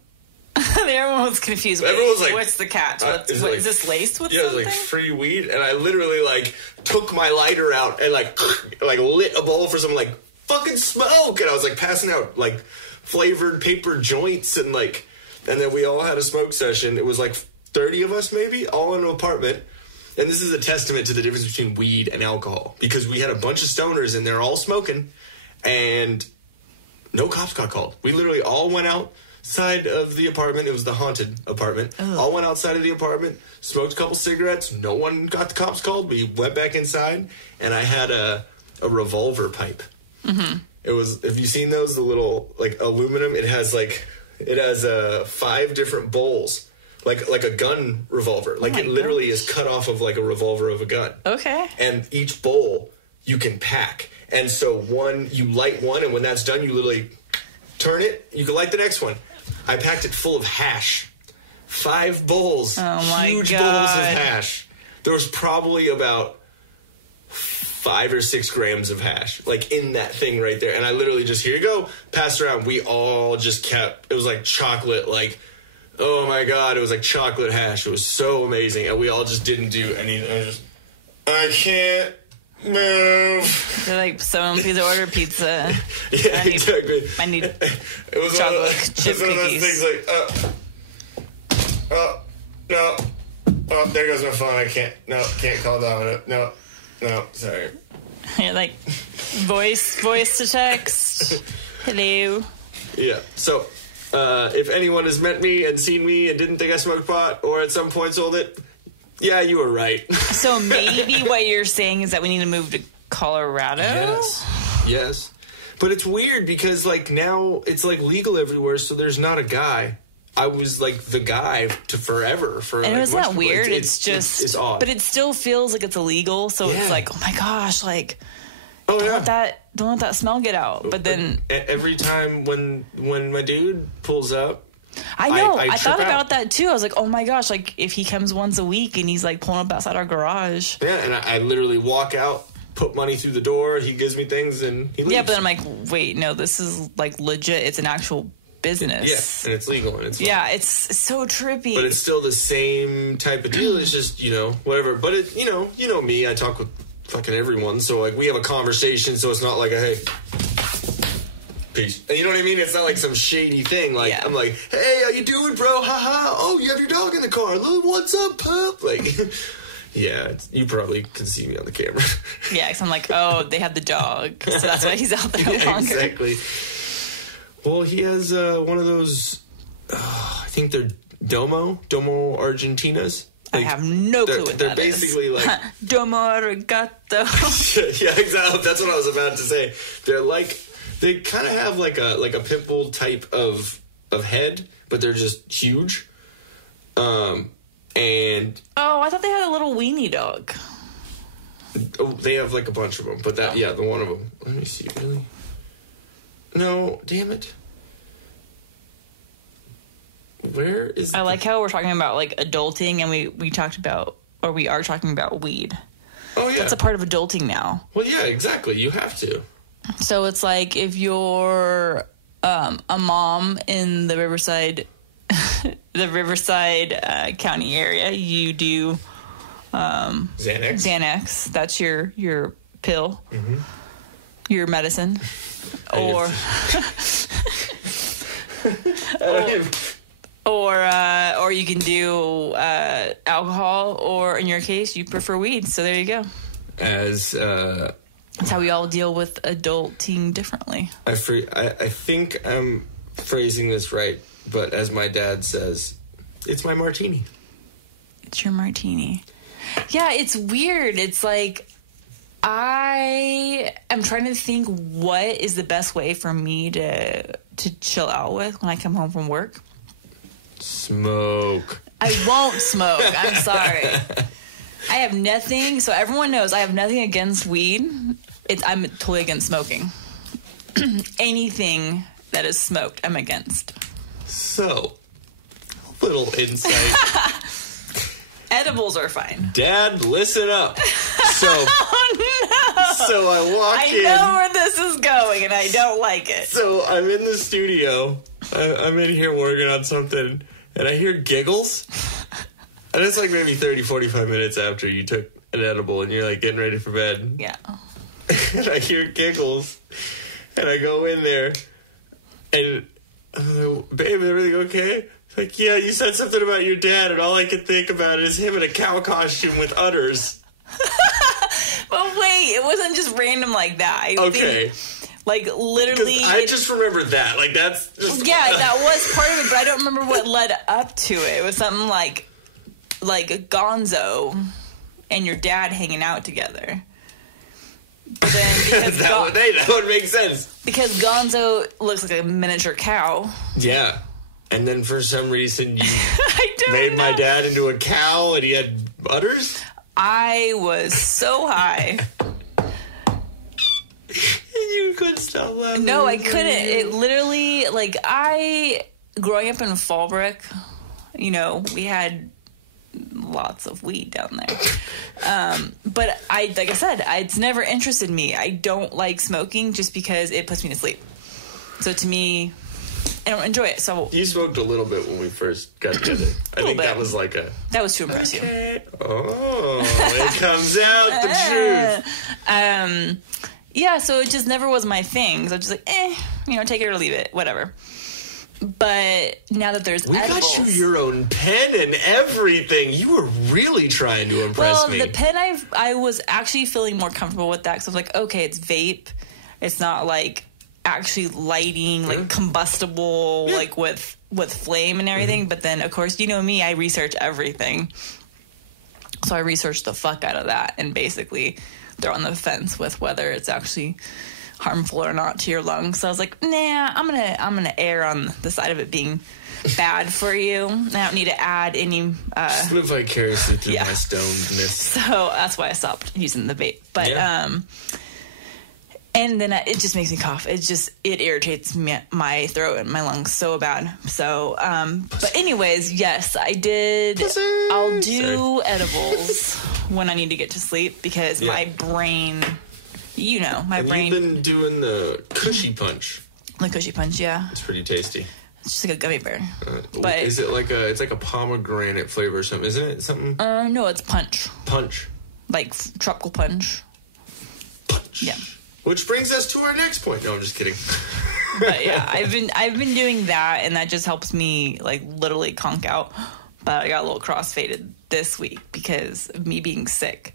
Everyone was confused. Everyone was like, what's the catch? Is this laced with something? Yeah, it was like free weed, and I literally, like, took my lighter out and, like lit a bowl for some, like, fucking smoke, and I was, like, passing out, like, flavored paper joints, and, like, and then we all had a smoke session. It was, like, 30 of us, maybe, all in an apartment, and this is a testament to the difference between weed and alcohol, because we had a bunch of stoners, and they're all smoking, and no cops got called. We literally all went outside of the apartment. It was the haunted apartment. Oh. All went outside of the apartment, smoked a couple cigarettes. No one got the cops called. We went back inside, and I had a revolver pipe. Mm-hmm. It was, have you seen those? The little, like, aluminum. It has 5 different bowls, like a gun revolver. Like, it literally is cut off of, like, a revolver of a gun. Okay. And each bowl you can pack. And so you light one, and when that's done, you literally turn it. You can light the next one. I packed it full of hash. 5 bowls. Oh, my huge God. bowls of hash. There was probably about 5 or 6 grams of hash, like, in that thing right there. And I literally just, here you go, passed around. We all just kept, it was like chocolate, like, oh, my God, it was like chocolate hash. It was so amazing. And we all just didn't do anything. I can't move. They're like, someone please order pizza. Yeah, exactly. I need it was chocolate chip one of those cookies. things like, no. Oh, there goes my phone. I can't call Domino. No, sorry. You're like, voice to text. Hello. Yeah, so, if anyone has met me and seen me and didn't think I smoked pot, or at some point sold it, yeah, you were right. So maybe what you're saying is that we need to move to Colorado? Yes. But it's weird because, like, now it's, like, legal everywhere, so there's not a guy. I was, like, the guy to forever. And like, it's not weird. It's just... It's odd. But it still feels like it's illegal, so it's like, oh my gosh, like... Oh, don't let that smell get out. But then... Every time when my dude pulls up... I know. I thought about that too. I was like, oh my gosh, like if he comes once a week and he's like pulling up outside our garage. Yeah, and I literally walk out, put money through the door, he gives me things, and he leaves. Yeah, but then I'm like, wait, no, this is like legit. It's an actual business. Yeah, and it's legal, and it's fun. Yeah, it's so trippy. But it's still the same type of deal. It's just, whatever. But it, you know me, I talk with fucking everyone, so like we have a conversation, so it's not like a hey. Peace. And you know what I mean? It's not like some shady thing. Like, I'm like, hey, how you doing, bro? Ha. Oh, you have your dog in the car. Look, what's up, pup? Like, yeah, you probably can see me on the camera. Yeah, because I'm like, oh, they have the dog. So that's why he's out there longer. Exactly. Well, he has one of those, I think they're Domo Argentinas. Like, I have no clue what they're that is. basically like... Domo Arigato. Yeah, exactly. That's what I was about to say. They're like... They kind of have like a pit bull type of head, but they're just huge. And I thought they had a little weenie dog. Oh, they have like a bunch of them, but the one of them. Let me see, really? No, damn it. Where is? I like how we're talking about like adulting, and we talked about, or we are talking about weed. Oh yeah, that's a part of adulting now. Well, yeah, exactly. You have to. So it's like if you're a mom in the Riverside County area, you do Xanax. That's your pill, your medicine, or Or you can do alcohol, or in your case, you prefer weed. So there you go. That's how we all deal with adulting differently. I think I'm phrasing this right, but as my dad says, it's my martini. It's your martini. Yeah, it's weird. It's like, I am trying to think what is the best way for me to chill out with when I come home from work. Smoke. I won't smoke. I'm sorry. I have nothing. So everyone knows I have nothing against weed. I'm totally against smoking. Anything that is smoked, I'm against. So, little insight. Edibles are fine. Dad, listen up. So, oh, no. So I walk in. I know where this is going, and I don't like it. So I'm in the studio. I'm in here working on something, and I hear giggles. And it's like maybe 30, 45 minutes after you took an edible, and you're like getting ready for bed. Yeah. And I hear giggles, and I go in there, and babe, everything okay? It's like, yeah, you said something about your dad, and all I can think about is him in a cow costume with udders. But wait, it wasn't just random like that. I think, like, literally... I just remember that. Like, that's just... Yeah, that was part of it, but I don't remember what led up to it. It was something like Gonzo and your dad hanging out together. But then because that would make sense. Because Gonzo looks like a miniature cow. Yeah. And then for some reason you made my dad into a cow and he had udders? I was so high. You couldn't stop laughing. No, I couldn't. It literally, like, growing up in Fallbrook, you know, we had lots of weed down there. But like I said, it's never interested me. I don't like smoking just because it puts me to sleep. So to me, I don't enjoy it. So you smoked a little bit when we first got together. I think that was like that was to impress you. Oh, it comes out the truth. Yeah, so it just never was my thing. So I was just like, you know, take it or leave it, whatever. But now that there's edibles, got you your own pen and everything. You were really trying to impress me. Well, the pen, I was actually feeling more comfortable with that because I was like, okay, it's vape. It's not like actually lighting, like combustible, like with flame and everything. But then, of course, you know me, I research everything. So I researched the fuck out of that, and basically they're on the fence with whether it's actually harmful or not to your lungs. So I was like, nah, I'm gonna err on the side of it being bad for you. I don't need to add any just live vicariously through my stonedness. So that's why I stopped using the vape. But and then it just makes me cough. It irritates my throat and my lungs so bad. So but anyways, yes, I did. I'll do edibles when I need to get to sleep because my brain, you know, my brain. You've been doing the cushy punch. The cushy punch, yeah. It's pretty tasty. It's just like a gummy bear. But is it like it's like a pomegranate flavor or something? Isn't it something? No, it's punch. Punch. Like tropical punch. Punch. Yeah. Which brings us to our next point. No, I'm just kidding. But yeah, I've been doing that, and that just helps me like literally conk out. But I got a little crossfaded this week because of me being sick.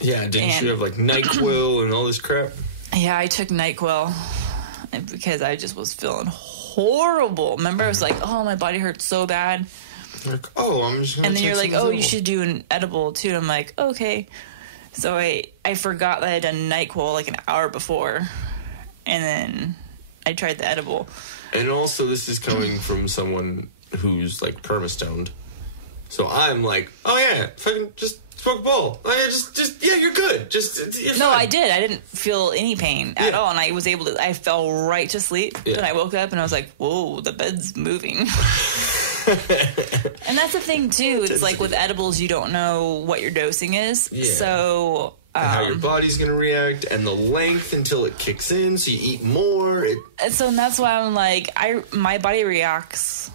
Yeah, didn't you have like NyQuil and all this crap? Yeah, I took NyQuil because I just was feeling horrible. Remember, I was like, oh, my body hurts so bad. Like, I'm just gonna and then you're like, edible. You should do an edible too. And I'm like, okay. So I forgot that I had done NyQuil like an hour before, and then I tried the edible. And also, this is coming from someone who's like perma-stoned. So I'm like, oh yeah, fucking just smoke a bowl. Oh, yeah, just you're good. You're no, fine. I did. I didn't feel any pain at all, and I was able to. I fell right to sleep. Yeah. And I woke up and I was like, whoa, the bed's moving. And that's the thing too. It's like with edibles, you don't know what your dosing is. Yeah. So how your body's gonna react and the length until it kicks in. So you eat more. And that's why I'm like, my body reacts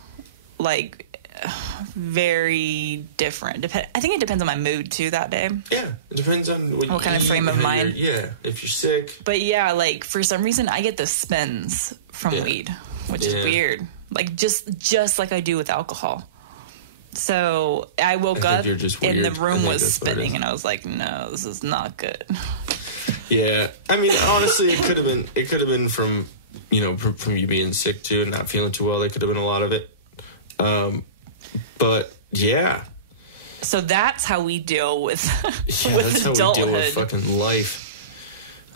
like very different. I think it depends on my mood too that day. Yeah, it depends on what kind of frame of mind. If you're sick. But yeah, like for some reason I get the spins from weed, which is weird. like just like I do with alcohol. So I woke up and the room was spinning, and I was like, no, this is not good. Yeah, I mean, honestly, it could have been from, you know, from you being sick too and not feeling too well. There could have been a lot of it. But yeah. So that's how we deal with that's adulthood. How we deal with fucking life.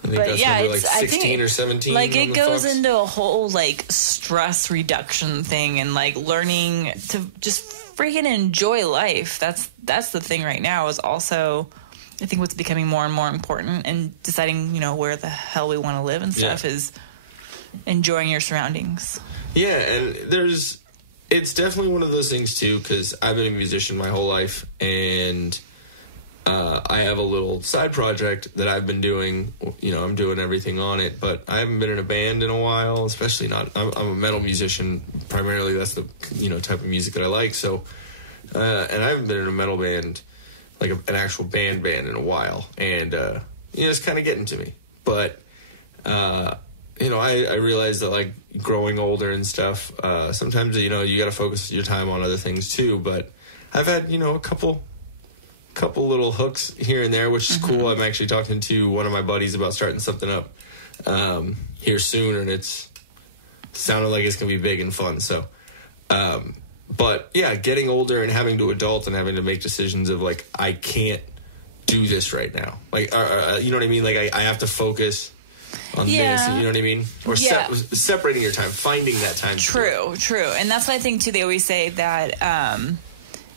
I think that's when we're like 16 or 17. Like, it goes into a whole, like, stress reduction thing and, like, learning to just freaking enjoy life. That's the thing right now, is also, I think what's becoming more and more important, and deciding, you know, where the hell we want to live and stuff, is enjoying your surroundings. Yeah, and it's definitely one of those things, too, because I've been a musician my whole life, and I have a little side project that I've been doing. You know, I'm doing everything on it, but I haven't been in a band in a while, especially not. I'm a metal musician primarily. That's the, you know, type of music that I like. So, and I haven't been in a metal band, like an actual band in a while, and you know, it's kind of getting to me. But you know, I realize that, like, growing older and stuff, sometimes, you know, you got to focus your time on other things too. But I've had, you know, a couple little hooks here and there, which is cool. I'm actually talking to one of my buddies about starting something up here soon, and it's sounded like it's gonna be big and fun. So, but yeah, getting older and having to adult and having to make decisions of, like, I can't do this right now. Like, you know what I mean? Like, I have to focus on this. You know what I mean? Or separating your time, finding that time. True. And that's what I think too. They always say that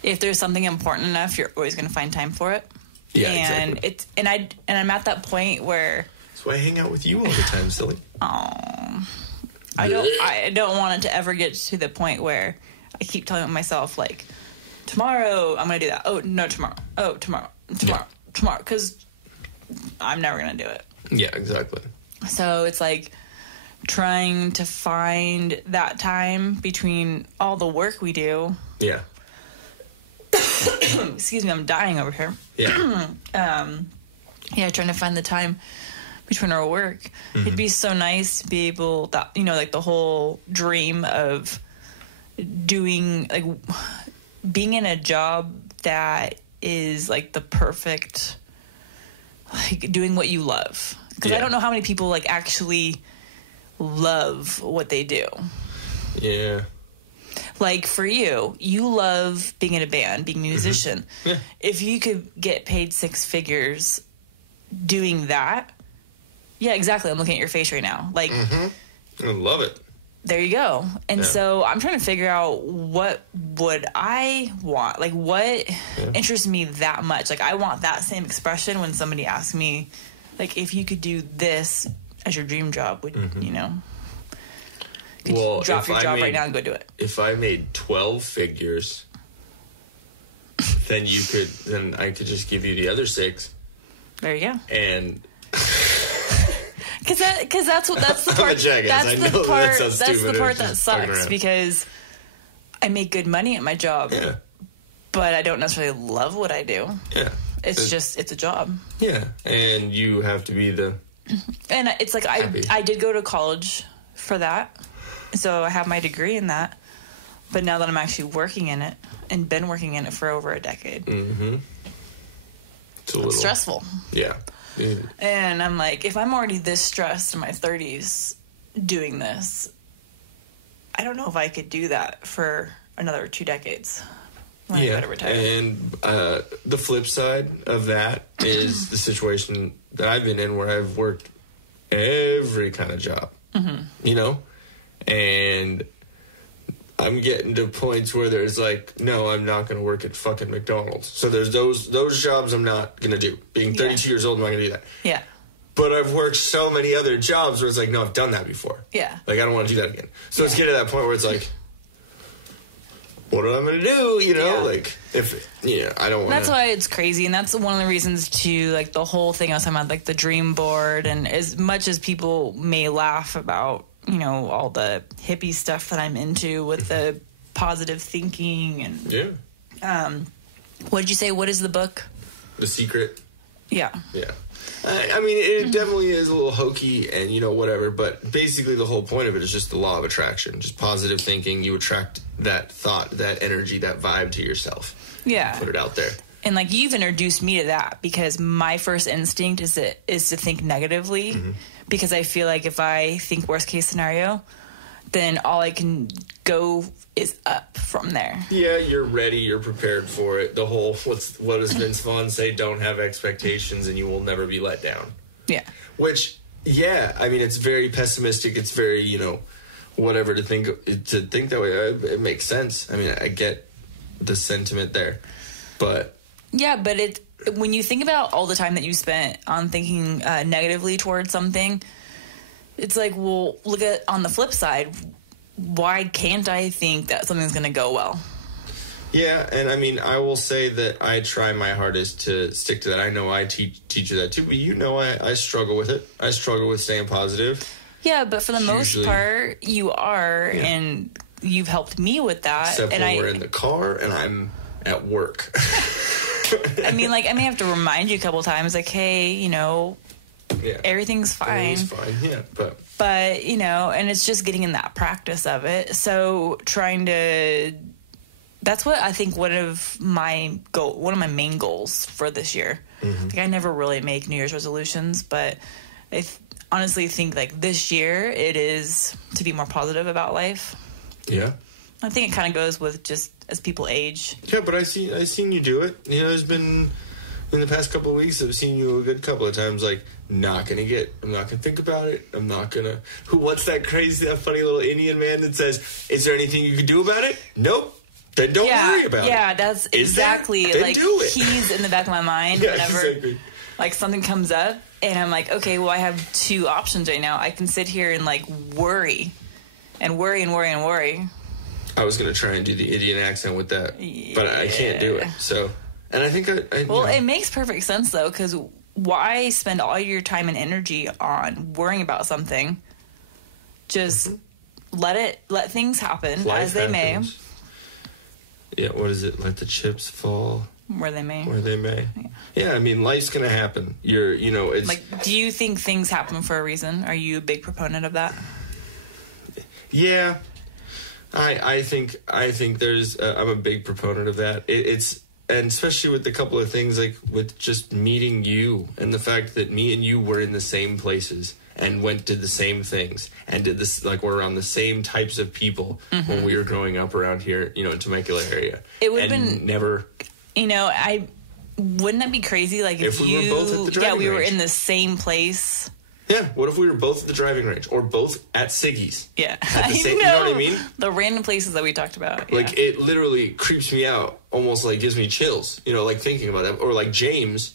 if there's something important enough, you're always going to find time for it. Yeah, and exactly. I'm at that point where. That's why I hang out with you all the time, silly. Oh, I don't want it to ever get to the point where I keep telling myself, like, tomorrow I'm going to do that. Oh no, tomorrow. Oh, tomorrow, because I'm never going to do it. Yeah, exactly. So it's like trying to find that time between all the work we do. Yeah. Excuse me, I'm dying over here. Yeah. Trying to find the time between our work. It'd be so nice to be able that, you know, like the whole dream of doing, like, being in a job that is like the perfect, like, doing what you love. Because I don't know how many people, like, actually love what they do. Yeah. Like, for you love being in a band, being a musician. Yeah. If you could get paid 6 figures doing that, yeah, exactly. I'm looking at your face right now. Like, I love it. There you go. And so I'm trying to figure out what would I want? Like, what interests me that much? Like, I want that same expression when somebody asks me, like, if you could do this as your dream job, would you know? Could you drop your job right now and go do it? If I made 12 figures, then I could just give you the other 6. There you go. And because that's the part. I'm a jackass. That's the part that sucks, because I make good money at my job. Yeah. But I don't necessarily love what I do. Yeah. It's a job. Yeah. And you have to be and it's like I did go to college for that. So I have my degree in that. But now that I'm actually working in it and been working in it for over a decade. It's stressful. Yeah. And I'm like, if I'm already this stressed in my 30s doing this, I don't know if I could do that for another 2 decades. I gotta retire. And the flip side of that is the situation that I've been in, where I've worked every kind of job, you know? And I'm getting to points where there's like, no, I'm not going to work at fucking McDonald's. So there's those jobs I'm not going to do. Being 32 years old, I'm not going to do that. Yeah. But I've worked so many other jobs where it's like, no, I've done that before. Yeah. Like, I don't want to do that again. So it's getting to that point where it's like, what am I going to do? You know, like, I don't want to. That's why it's crazy. And that's one of the reasons to, like, the whole thing I was talking about, like, the dream board. And as much as people may laugh about, you know, all the hippie stuff that I'm into with the positive thinking and what did you say? What is the book? The Secret. Yeah. Yeah. I mean, it definitely is a little hokey and, whatever, but basically the whole point of it is just the law of attraction. Just positive thinking. You attract that thought, that energy, that vibe to yourself. Yeah. Put it out there. And, like, you've introduced me to that because my first instinct is to think negatively because I feel like if I think worst case scenario, then all I can go is up from there. Yeah, you're ready. You're prepared for it. The whole, what does Vince Vaughn say? Don't have expectations and you will never be let down. Yeah. Which, yeah, I mean, it's very pessimistic. It's very, whatever to think that way. It makes sense. I mean, I get the sentiment there. But... Yeah, but when you think about all the time that you spent on thinking negatively towards something, it's like, well, look at on the flip side, why can't I think that something's going to go well? Yeah, and I mean, I will say that I try my hardest to stick to that. I know I teach you that too, but I struggle with it. I struggle with staying positive. Yeah, but for the most part, you are, and you've helped me with that. Except and when we're in the car and I'm at work. I mean, like, I may have to remind you a couple times, like, hey, everything's fine. Everything's fine, yeah. But and it's just getting in that practice of it. So that's what I think one of my main goals for this year. Mm-hmm. Like, I never really make New Year's resolutions, but I honestly think, like, this year it is to be more positive about life. Yeah. I think it kind of goes with just as people age. Yeah, but I seen you do it. There's been in the past couple of weeks I've seen you a good couple of times. Like, I'm not gonna think about it. I'm not gonna. What's that funny little Indian man that says, "Is there anything you can do about it?" Nope. Then don't worry about it. Yeah, that's exactly then like do it. He's in the back of my mind whenever exactly. like something comes up, and I'm like, okay, well, I have two options right now. I can sit here and like worry. I was going to try and do the Indian accent with that, but I can't do it. So, and I think it makes perfect sense though, because why spend all your time and energy on worrying about something? Just let things happen as they may. Yeah, what is it? Let the chips fall where they may. Yeah, I mean, life's going to happen. It's like, do you think things happen for a reason? Are you a big proponent of that? Yeah. I think there's I'm a big proponent of that. And especially with a couple of things, like with just meeting you and the fact that me and you were in the same places and did the same things and did this, like, we're around the same types of people when we were growing up around here, in Temecula area. It would have been never. Wouldn't that be crazy? Like if we were both at the driving we were range. in the same place. Yeah, what if we were both at the driving range or both at Siggy's? Yeah, you know what I mean? The random places that we talked about. Like, it literally creeps me out, almost like gives me chills, like thinking about that. Or like James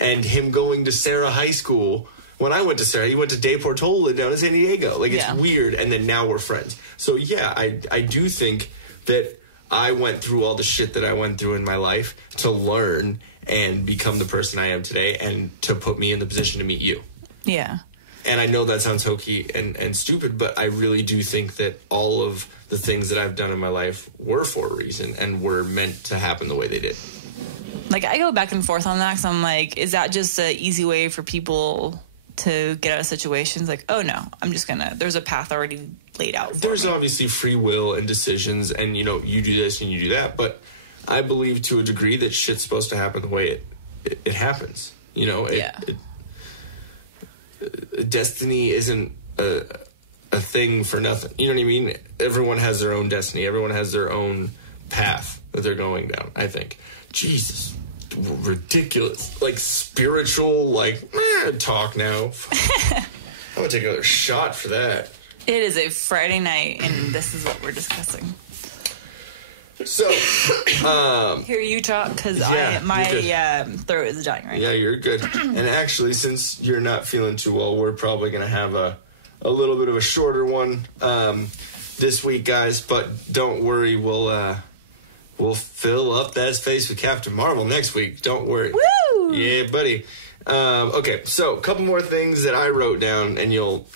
and him going to Sarah High School. When I went to Sarah, he went to De Portola down in San Diego. Like, it's weird, and then now we're friends. So, yeah, I do think that I went through all the shit that I went through in my life to learn and become the person I am today and to put me in the position to meet you. Yeah. And I know that sounds hokey and stupid, but I really do think that all of the things that I've done in my life were for a reason and were meant to happen the way they did. Like, I go back and forth on that because I'm like, is that just an easy way for people to get out of situations? Like, oh no, I'm just gonna, there's a path already laid out for There's me. obviously free will and decisions and, you do this and you do that, but I believe to a degree that shit's supposed to happen the way it happens. Destiny isn't a thing for nothing. You know what I mean? Everyone has their own destiny. Everyone has their own path that they're going down, I think. Jesus. Ridiculous. Like, spiritual, talk now. I'm going to take another shot for that. It is a Friday night, and this is what we're discussing. So, here you talk, because my throat is dying right now. Yeah, you're good. And actually, since you're not feeling too well, we're probably going to have a little bit of a shorter one this week, guys. But don't worry, we'll fill up that space with Captain Marvel next week. Don't worry. Woo! Yeah, buddy. Okay, so a couple more things that I wrote down, and you'll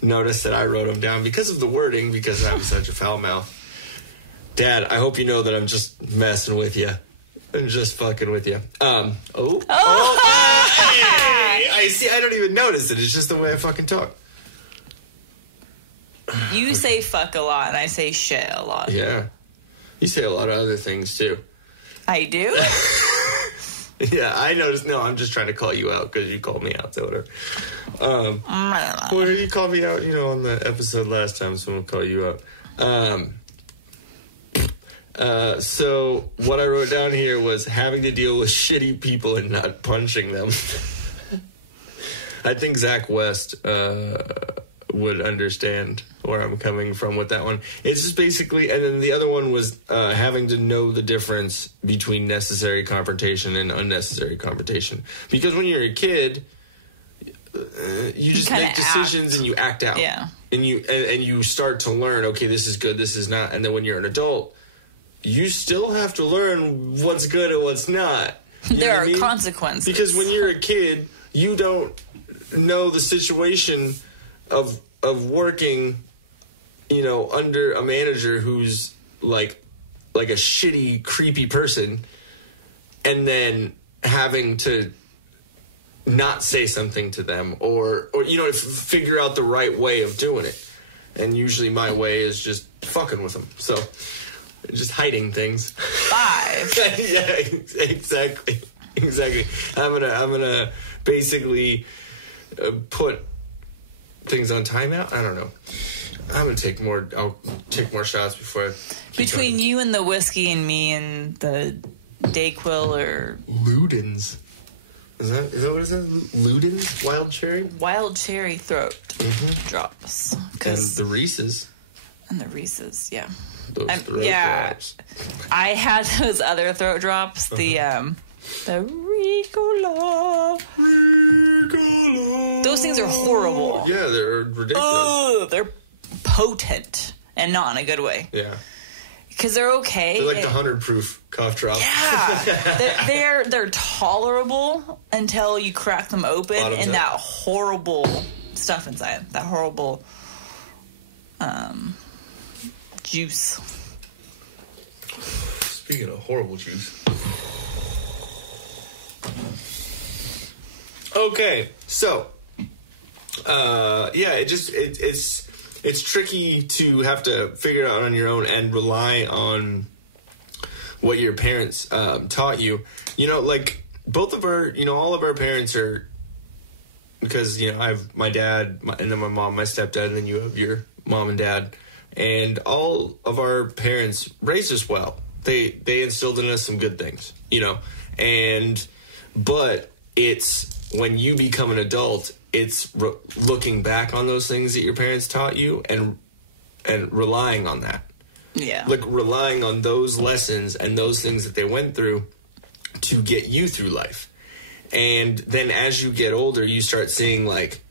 notice that I wrote them down because of the wording, because I'm such a foul mouth. Dad, I hope you know that I'm just messing with you. I'm just fucking with you. Hey, I see. I don't even notice it. It's just the way I fucking talk. You say fuck a lot, and I say shit a lot. Yeah. You say a lot of other things, too. I do? Yeah, I noticed. No, I'm just trying to call you out because you called me out, so whatever. Well, you called me out, on the episode last time, someone called you out. So what I wrote down here was having to deal with shitty people and not punching them. I think Zach West would understand where I'm coming from with that one. It's just basically, and then the other one was having to know the difference between necessary confrontation and unnecessary confrontation. Because when you're a kid, you just make decisions and you act out. Yeah. And you start to learn, okay, this is good, this is not. And then when you're an adult, you still have to learn what's good and what's not. There are consequences. Because when you're a kid, you don't know the situation of working, under a manager who's like a shitty, creepy person, and then having to not say something to them or figure out the right way of doing it. And usually my way is just fucking with them. So just hiding things. 5. Yeah, exactly. I'm gonna basically put things on timeout. I don't know. I'll take more shots before I between going. You and the whiskey and me and the Dayquil or Ludens. Is that what it says? Ludens? Wild cherry? Wild cherry throat drops. And the Reese's. And the Reese's, yeah. Those throat drops. I had those other throat drops. The Ricola. Those things are horrible. Yeah, they're ridiculous. Oh, they're potent and not in a good way. Yeah. Because they're okay. They're like the 100-proof cough drop. Yeah. they're tolerable until you crack them open and that horrible stuff inside. That horrible juice. Speaking of horrible juice. Okay, so it's tricky to have to figure it out on your own and rely on what your parents taught you. Like both of our, all of our parents are, because I have my dad and then my mom, my stepdad, and then you have your mom and dad, and all of our parents raised us well. They instilled in us some good things, but it's when you become an adult, it's looking back on those things that your parents taught you and relying on that. Yeah. Like relying on those lessons and those things that they went through to get you through life. And then as you get older, you start seeing like,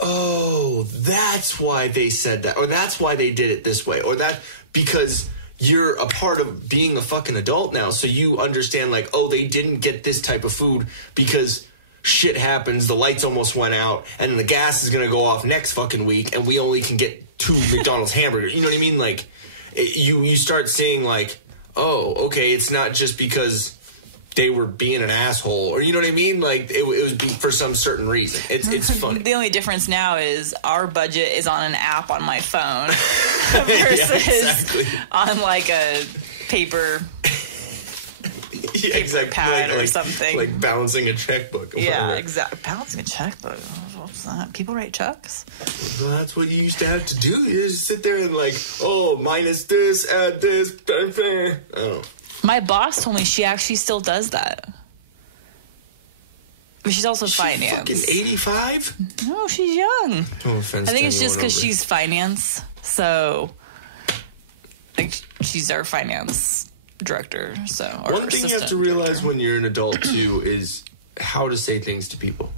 oh, that's why they said that, or that's why they did it this way, or that because you're a part of being a fucking adult now. So you understand like, oh, they didn't get this type of food because shit happens, the lights almost went out, and the gas is going to go off next fucking week, and we only can get 2 McDonald's hamburgers. You know what I mean? Like, you start seeing, like, oh, okay, it's not just because they were being an asshole, or you know what I mean? Like, it was for some certain reason. It's funny. The only difference now is our budget is on an app on my phone versus on, like, a paper... Yeah, exactly. pad or something. Like balancing a checkbook. Yeah, exactly. Balancing a checkbook. What's that? People write checks? Well, that's what you used to have to do. You just sit there and like, oh, minus this, add this. Oh. My boss told me she actually still does that. But she's also finance. Fucking 85? No, she's young. No offense. I think it's just because she's finance. So, like, she's our finance director. So one thing you have to realize when you're an adult too is how to say things to people,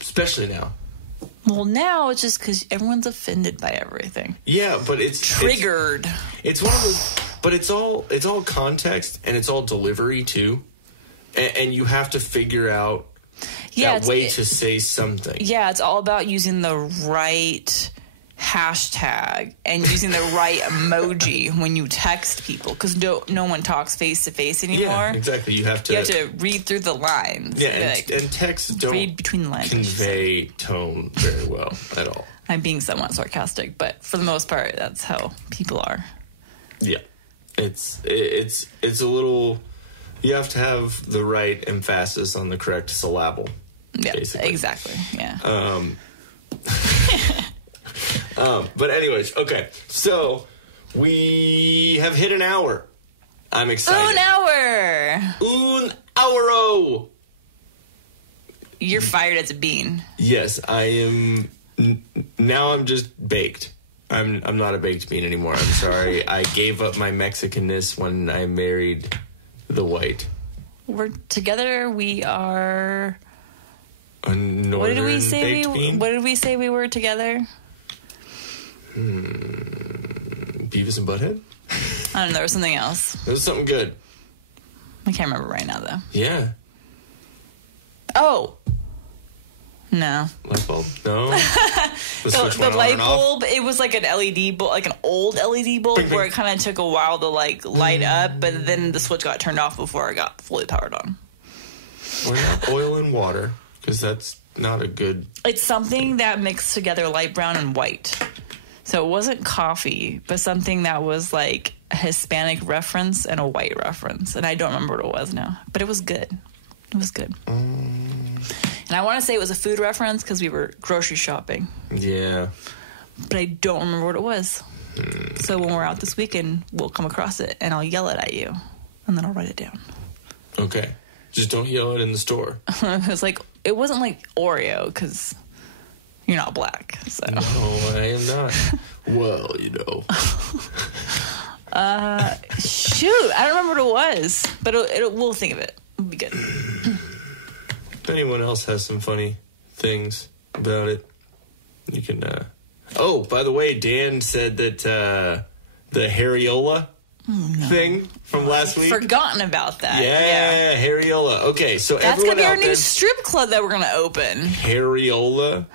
especially now. Well, now it's just because everyone's offended by everything. Yeah, but it's triggered. It's one of those, but it's all context and it's all delivery too, and you have to figure out that way to say something. Yeah, it's all about using the right hashtag and using the right emoji when you text people, because no one talks face to face anymore. Yeah, exactly. You have to read through the lines. Yeah, and texts don't read between the lines, convey tone very well at all. I'm being somewhat sarcastic, but for the most part, that's how people are. Yeah, it's a little. You have to have the right emphasis on the correct syllable. Yeah, basically. Exactly. Yeah. But anyways, okay. So we have hit an hour. I'm excited. Un hour. You're fired as a bean. Yes, I am. Now I'm just baked. I'm not a baked bean anymore. I'm sorry. I gave up my Mexicanness when I married the white. We're together. We are. A northern What did we say? baked bean? What did we say we were together? Beavis and Butthead? I don't know. There was something else. It was something good. I can't remember right now, though. Yeah. Oh. No. Light bulb? No. The light bulb, it was like an LED bulb, like an old LED bulb, where it kind of took a while to like light up, but then the switch got turned off before it got fully powered on. Why not oil and water? Because that's not a good... It's something that mixed together light brown and white. So it wasn't coffee, but something that was like a Hispanic reference and a white reference. And I don't remember what it was now, but it was good. It was good. And I want to say it was a food reference because we were grocery shopping. Yeah. But I don't remember what it was. So when we're out this weekend, we'll come across it and I'll yell it at you. And then I'll write it down. Okay. Just don't yell it in the store. It wasn't like Oreo because you're not black. So. No, I am not. Well, you know. Shoot, I don't remember what it was. But we'll think of it. It'll be good. If anyone else has some funny things about it, you can... Oh, by the way, Dan said that the Harriola thing from last week. Forgotten about that. Yeah, Harriola. Okay, so that's everyone gonna be out our new there, strip club that we're gonna open. Harriola.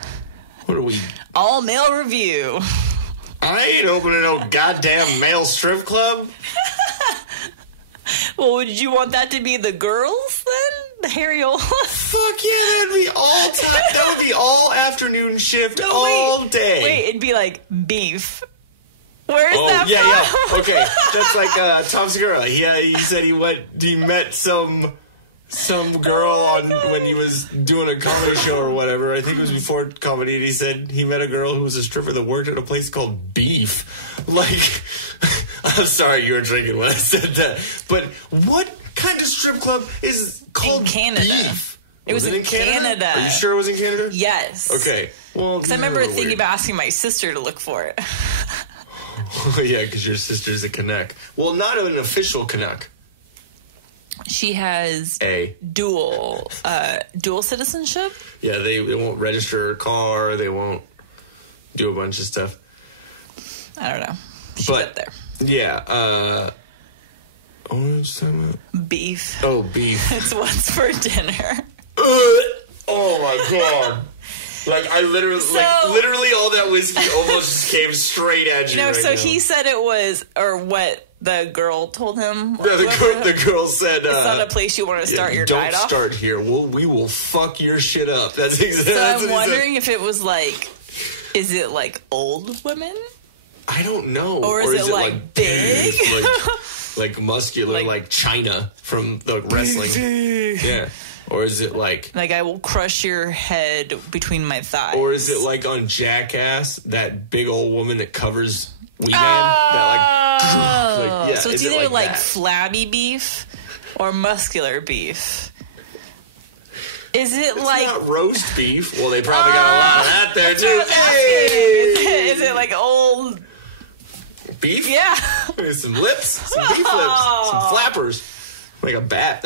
What are we? All male review. I ain't opening no goddamn male strip club. Well, would you want that to be the girls then? The Harriola? Fuck yeah, that'd be all time. That would be all afternoon shift all day. Wait, it'd be like beef. Where's that Yeah. from? Okay, that's like Tom Segura. He said he met some girl on when he was doing a comedy show or whatever. I think it was before comedy. And he said he met a girl who was a stripper that worked at a place called Beef. Like, I'm sorry you were drinking when I said that. But what kind of strip club is called in Canada? Beef? It was in Canada. Are you sure it was in Canada? Yes. Okay. Well, because I remember thinking about asking my sister to look for it. Oh, yeah, because your sister's a Canuck. Well, not an official Canuck. She has dual citizenship. Yeah, they won't register her car. They won't do a bunch of stuff. I don't know. She's up there. Yeah. What are you talking about? Beef. Oh, beef. It's what's for dinner. Oh my god. Like, I literally all that whiskey almost just came straight at you. Now. He said it was, or what the girl told him. Yeah, the girl said, it's not a place you want to start your night off. Don't start here. We will fuck your shit up. That's exactly. So I'm wondering if it was like, is it like old women? I don't know. Or is it like big? like muscular, like China from the wrestling. Yeah. Or is it like I will crush your head between my thighs? Or is it like on Jackass, that big old woman that covers Wee Man? So it's either like flabby beef or muscular beef. Is it it's not roast beef? Well, they probably got a lot of that there too. Hey! Is it like old beef? Yeah. There's some lips, some beef lips, some flappers, like a bat.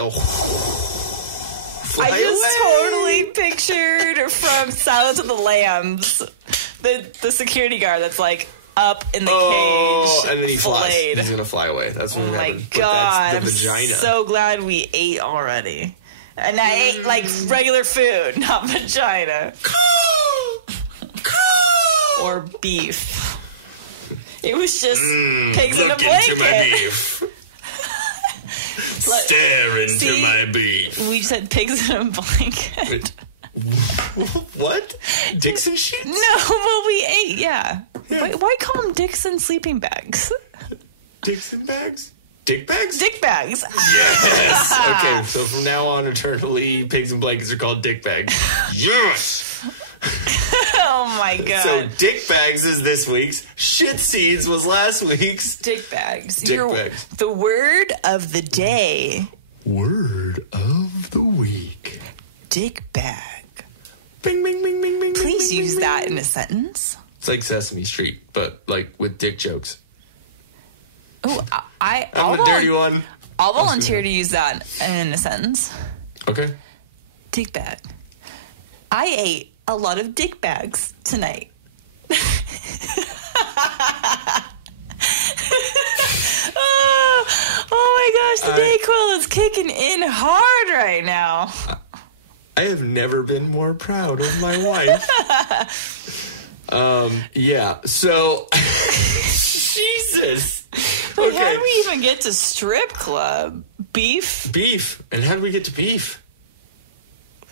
I just totally pictured from Silence of the Lambs the security guard that's like up in the cage, and then he flies. He's gonna fly away. That's what happened. My God, that's the vagina. I'm so glad we ate already, and I ate like regular food, not vagina. Or or beef. It was just pigs in a Look blanket. into my beef. Stare into my beef. We said pigs in a blanket. What? Dixon sheets? No, well, we ate, yeah. Why call them Dixon sleeping bags? Dixon bags? Dick bags? Dick bags. Yes! Okay, so from now on, eternally, pigs and blankets are called dick bags. Yes! Oh my god. So dick bags is this week's. Shit seeds was last week's. Dick bags. Dick bags. The word of the day. Word of the week. Dick bag. Bing, bing, bing, bing, bing. Please bing, use bing, that bing. in a sentence. It's like Sesame Street, but like with dick jokes. Oh, I'm the dirty one. I'll volunteer to use that in a sentence. Okay. Dick bag. I ate a lot of dick bags tonight. Oh my gosh, the Dayquil is kicking in hard right now. I have never been more proud of my wife. Yeah, so Jesus. Wait, how did we even get to strip club? Beef? Beef. And how did we get to beef?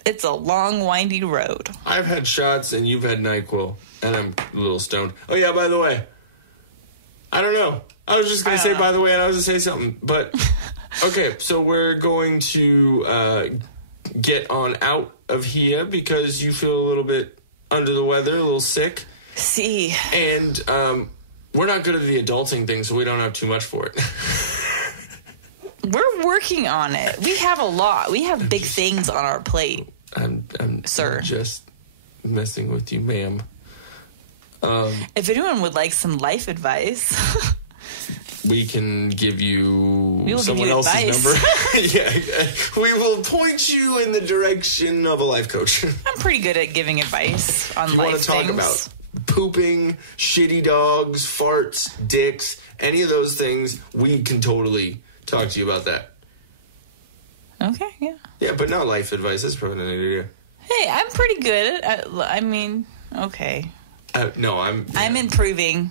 It's a long, windy road. I've had shots and you've had NyQuil, and I'm a little stoned. Oh yeah, by the way, I don't know. I was just going to say by the way, and I was going to say something. But, okay, so we're going to get on out of here because you feel a little bit under the weather, a little sick. See. And we're not good at the adulting thing, so we don't have too much for it. We're working on it. We have a lot. We have big things on our plate. I'm Sir. just messing with you, ma'am. If anyone would like some life advice... We can give you we will someone give you else's advice. number. Yeah, we will point you in the direction of a life coach. I'm pretty good at giving advice on You life want to talk things. about pooping, shitty dogs, farts, dicks, any of those things, we can totally talk to you about that. Okay, yeah. Yeah, but not life advice. That's probably not an idea. Hey, I'm pretty good at I mean, okay. No, I'm improving.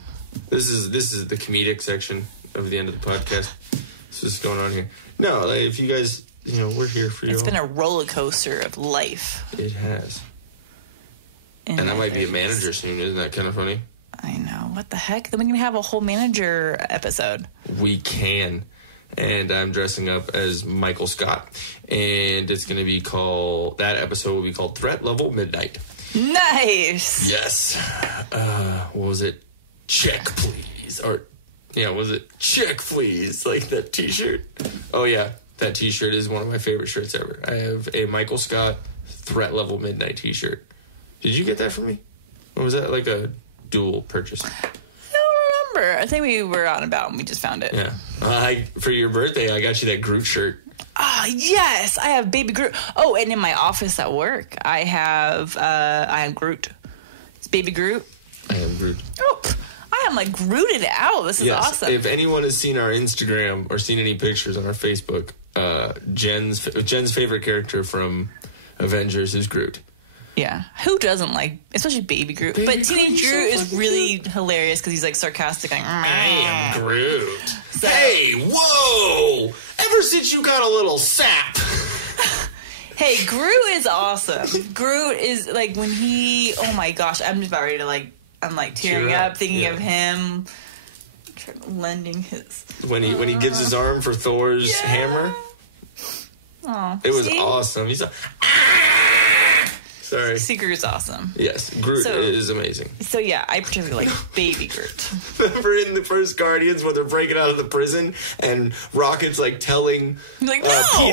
This is the comedic section of the end of the podcast. This is going on here. No, like, if you guys, we're here for you. It's all. been a roller coaster of life. It has. And I might be a manager soon. Isn't that kind of funny? I know. What the heck? Then we can have a whole manager episode. We can. And I'm dressing up as Michael Scott. And it's going to be called, that episode will be called Threat Level Midnight. Nice. Yes. What was it? Check, please. Or, yeah, was it check, please? Like that t-shirt. Oh, yeah. That t-shirt is one of my favorite shirts ever. I have a Michael Scott Threat Level Midnight t-shirt. Did you get that from me? Or was that like a dual purchase? I don't remember. I think we were out and about and we just found it. Yeah. For your birthday, I got you that Groot shirt. Ah, yes. I have Baby Groot. Oh, and in my office at work, I am Groot. It's Baby Groot. I am Groot. Oh, I am like Grooted out. This is awesome. If anyone has seen our Instagram or seen any pictures on our Facebook, Jen's favorite character from Avengers is Groot. Yeah. Who doesn't like, especially Baby Groot? Baby but Teenage Groot's Groot so is fucking really hilarious because he's like sarcastic. Like, I am Groot. So- Hey, whoa! Ever since you got a little sap. Hey, Groot is awesome. Groot is like when he, oh my gosh, I'm just about ready to I'm like tearing Tear up, up thinking yeah. of him lending his. When he gives his arm for Thor's hammer. Oh, It was awesome. He's sorry. See, Groot's awesome. Yes, Groot So- is amazing. So yeah, I particularly like Baby Groot. Remember in the first Guardians when they're breaking out of the prison and Rocket's like telling Like, no!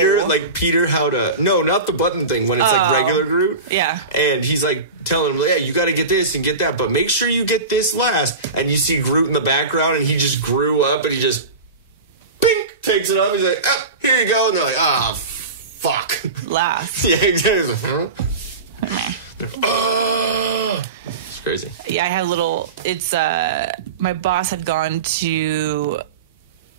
Peter how to not the button thing when it's like regular Groot. Yeah. And he's like telling him, yeah, you got to get this and get that, but make sure you get this last. And you see Groot in the background and he just grew up and he just bink takes it up. He's like, here you go. And they're like, fuck. Last. Yeah, exactly. Huh? Meh. It's crazy. Yeah, I had a little. It's my boss had gone to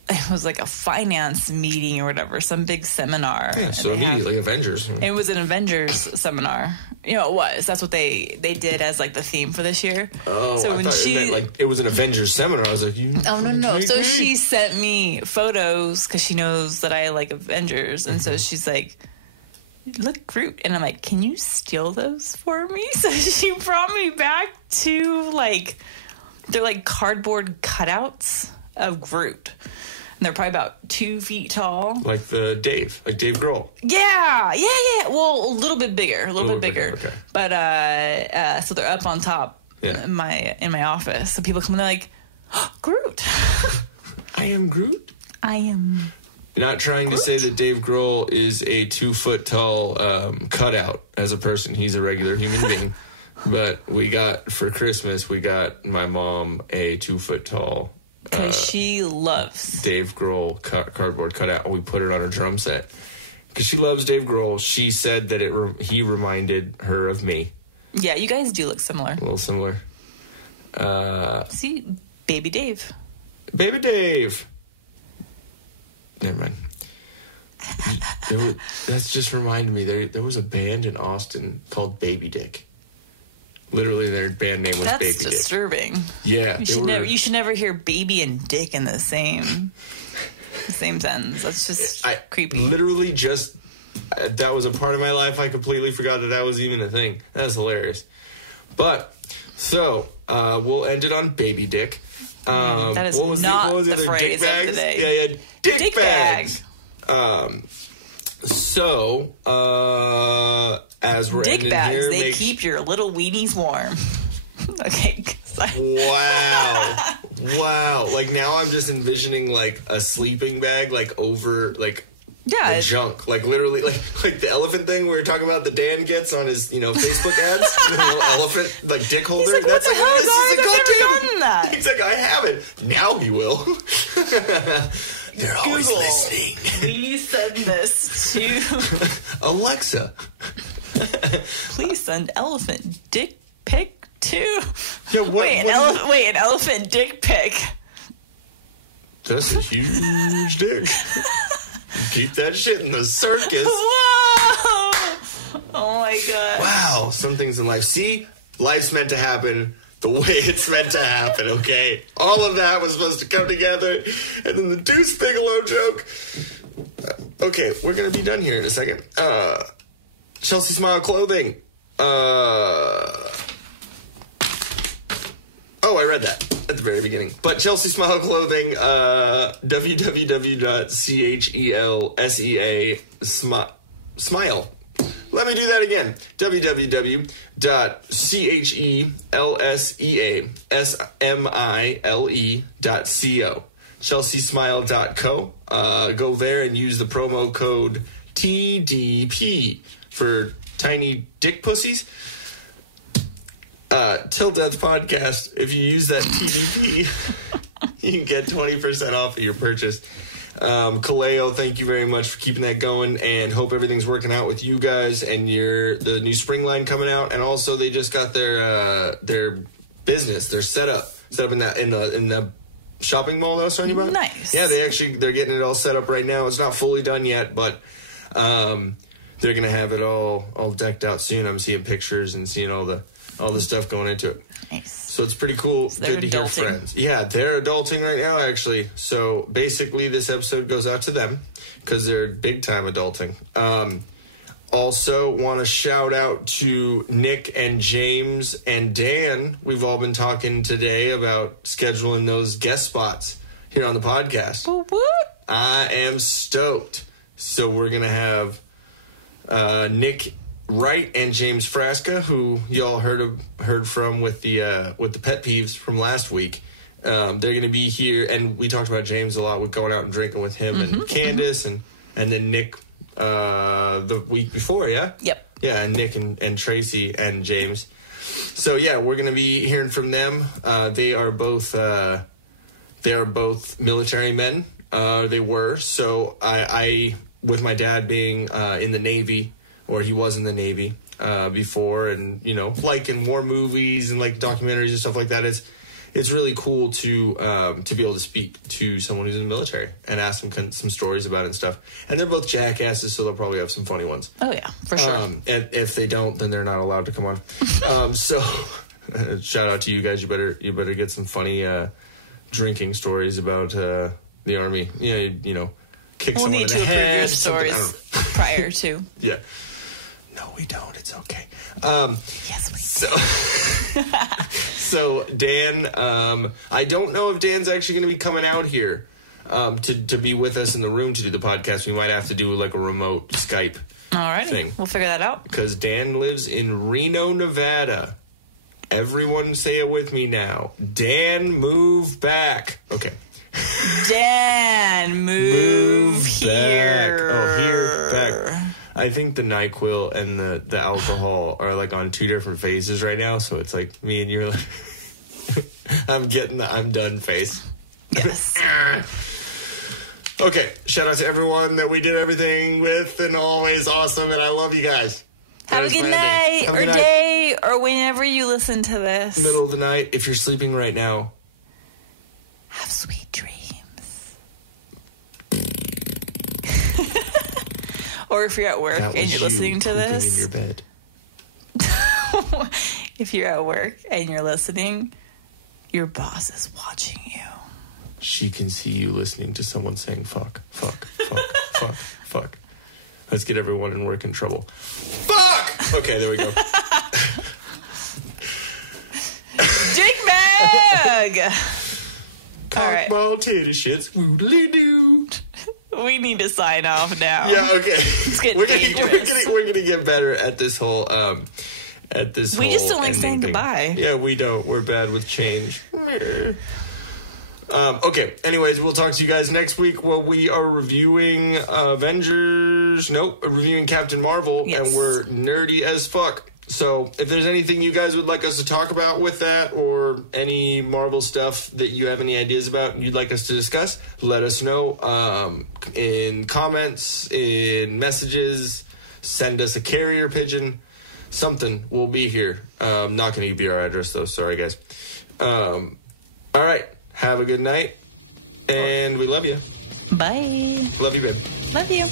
it was like a finance meeting or whatever, some big seminar. Yeah, so immediately Avengers. It was an Avengers seminar. You know, it was. That's what they did as like the theme for this year. Oh, so I when thought it meant, like, it was an Avengers seminar. I was like, Oh, no. So she sent me photos because she knows that I like Avengers. And so she's like, look, Groot. And I'm like, can you steal those for me? So she brought me back to, like, they're like cardboard cutouts of Groot. And they're probably about 2 feet tall. Like Dave Grohl. Yeah. Well, a little bit bigger, Okay. But so they're up on top in my office. So people come and they're like, oh, Groot. I am Groot. I am. Not trying Groot? to say that Dave Grohl is a 2 foot tall cutout as a person. He's a regular human being. But for Christmas, we got my mom a 2 foot tall. Because she loves Dave Grohl cardboard cutout. We put it on her drum set. Because she loves Dave Grohl. She said that he reminded her of me. Yeah, you guys do look similar. A little similar. See, Baby Dave. Baby Dave. Never mind. That's just reminded me. There was a band in Austin called Baby Dick. Literally, their band name was Baby Dick. That's disturbing. Yeah, you should never hear baby and dick in the same sentence. That's just creepy. Literally, just that was a part of my life. I completely forgot that was even a thing. That's hilarious. But so we'll end it on Baby Dick. That is not the phrase of the day. Yeah, dick bags. So, as we're dick ending bags, here, they keep your little weenies warm. Okay. Wow. Like, now I'm just envisioning, like, a sleeping bag, like, over, like, the junk. Like, literally, like the elephant thing we were talking about that Dan gets on his, Facebook ads. The little elephant, like, dick holder. He's like, That's what the hell, guys? I've never done that. He's like, I haven't. Now he will. They're always Google, listening. Please send this to Alexa. Please send elephant dick pic to. Yeah, an elephant dick pic. That's a huge dick. Keep that shit in the circus. Whoa! Oh my god. Wow, some things in life. See, life's meant to happen the way it's meant to happen, okay? All of that was supposed to come together, and then the Deuce Bigelow joke. Okay, we're gonna be done here in a second. Chelsea Smile Clothing. I read that at the very beginning. But Chelsea Smile Clothing, www.chelsea.smile. Let me do that again. www.chelsea.smile.co. ChelseaSmile.co. Go there and use the promo code TDP for tiny dick pussies. Till Death Podcast. If you use that TDP, you can get 20% off of your purchase. Kaleo, thank you very much for keeping that going, and hope everything's working out with you guys and the new spring line coming out. And also, they just got their business, their setup in the shopping mall that I was talking about. Nice. Yeah, they're getting it all set up right now. It's not fully done yet, but they're gonna have it all decked out soon. I'm seeing pictures and seeing all the stuff going into it. Nice. So it's pretty cool. So good to hear friends. Yeah, they're adulting right now, actually. So basically, this episode goes out to them because they're big time adulting. Also, want to shout out to Nick and James and Dan. We've all been talking today about scheduling those guest spots here on the podcast. Woo woo. I am stoked. So we're gonna have Nick Wright and James Frasca, who y'all heard from with the pet peeves from last week. They're going to be here, and we talked about James a lot with going out and drinking with him and Candace, and then Nick the week before, yeah? Yep. Yeah, and Nick and Tracy and James. So yeah, we're going to be hearing from them. They are both military men. They were. So I with my dad being in the Navy, or he was in the Navy before, and like in war movies and like documentaries and stuff like that, it's really cool to be able to speak to someone who's in the military and ask them some stories about it and stuff. And they're both jackasses, so they'll probably have some funny ones. Oh yeah, for sure. And if they don't, then they're not allowed to come on. So shout out to you guys. You better get some funny drinking stories about the Army. You know, kick we'll someone need in the to approve head. your stories prior to. Yeah. No, we don't. It's okay. Yes, we do. So Dan, I don't know if Dan's actually going to be coming out here to be with us in the room to do the podcast. We might have to do like a remote Skype thing. We'll figure that out. Because Dan lives in Reno, Nevada. Everyone say it with me now. Dan, move back. Okay. Dan, move here. Back. Oh, here, back. I think the NyQuil and the alcohol are like on two different phases right now. So it's like me and you're like, I'm getting the I'm done face. Yes. Okay. Shout out to everyone that we did everything with and always awesome. And I love you guys. Have a good night or day or whenever you listen to this. Middle of the night. If you're sleeping right now, have sweet dreams. Or if you're at work and you're listening to this. In your bed. If you're at work and you're listening, your boss is watching you. She can see you listening to someone saying fuck, fuck, fuck, fuck, fuck. Let's get everyone in work in trouble. Fuck! Okay, there we go. Dick bag! Cockball titty shits. Woodly-doo. We need to sign off now. Yeah, okay. It's getting dangerous. We're gonna get better at this whole We just don't like saying goodbye. Yeah, we don't. We're bad with change. Okay, anyways, we'll talk to you guys next week where we are reviewing reviewing Captain Marvel, yes. And we're nerdy as fuck. So if there's anything you guys would like us to talk about with that or any Marvel stuff that you have any ideas about you'd like us to discuss, let us know in comments, in messages, send us a carrier pigeon, something. We'll be here. Not going to give you our address, though. Sorry, guys. All right. Have a good night, and we love you. Bye. Love you, babe. Love you.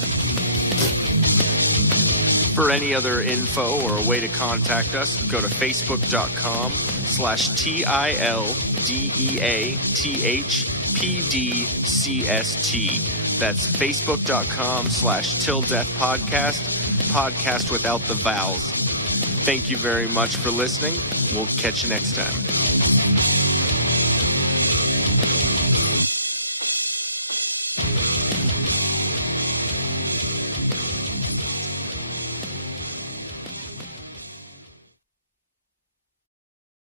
For any other info or a way to contact us, go to facebook.com/TILDEATHPDCST. That's facebook.com/TillDeathPodcast, podcast without the vowels. Thank you very much for listening. We'll catch you next time.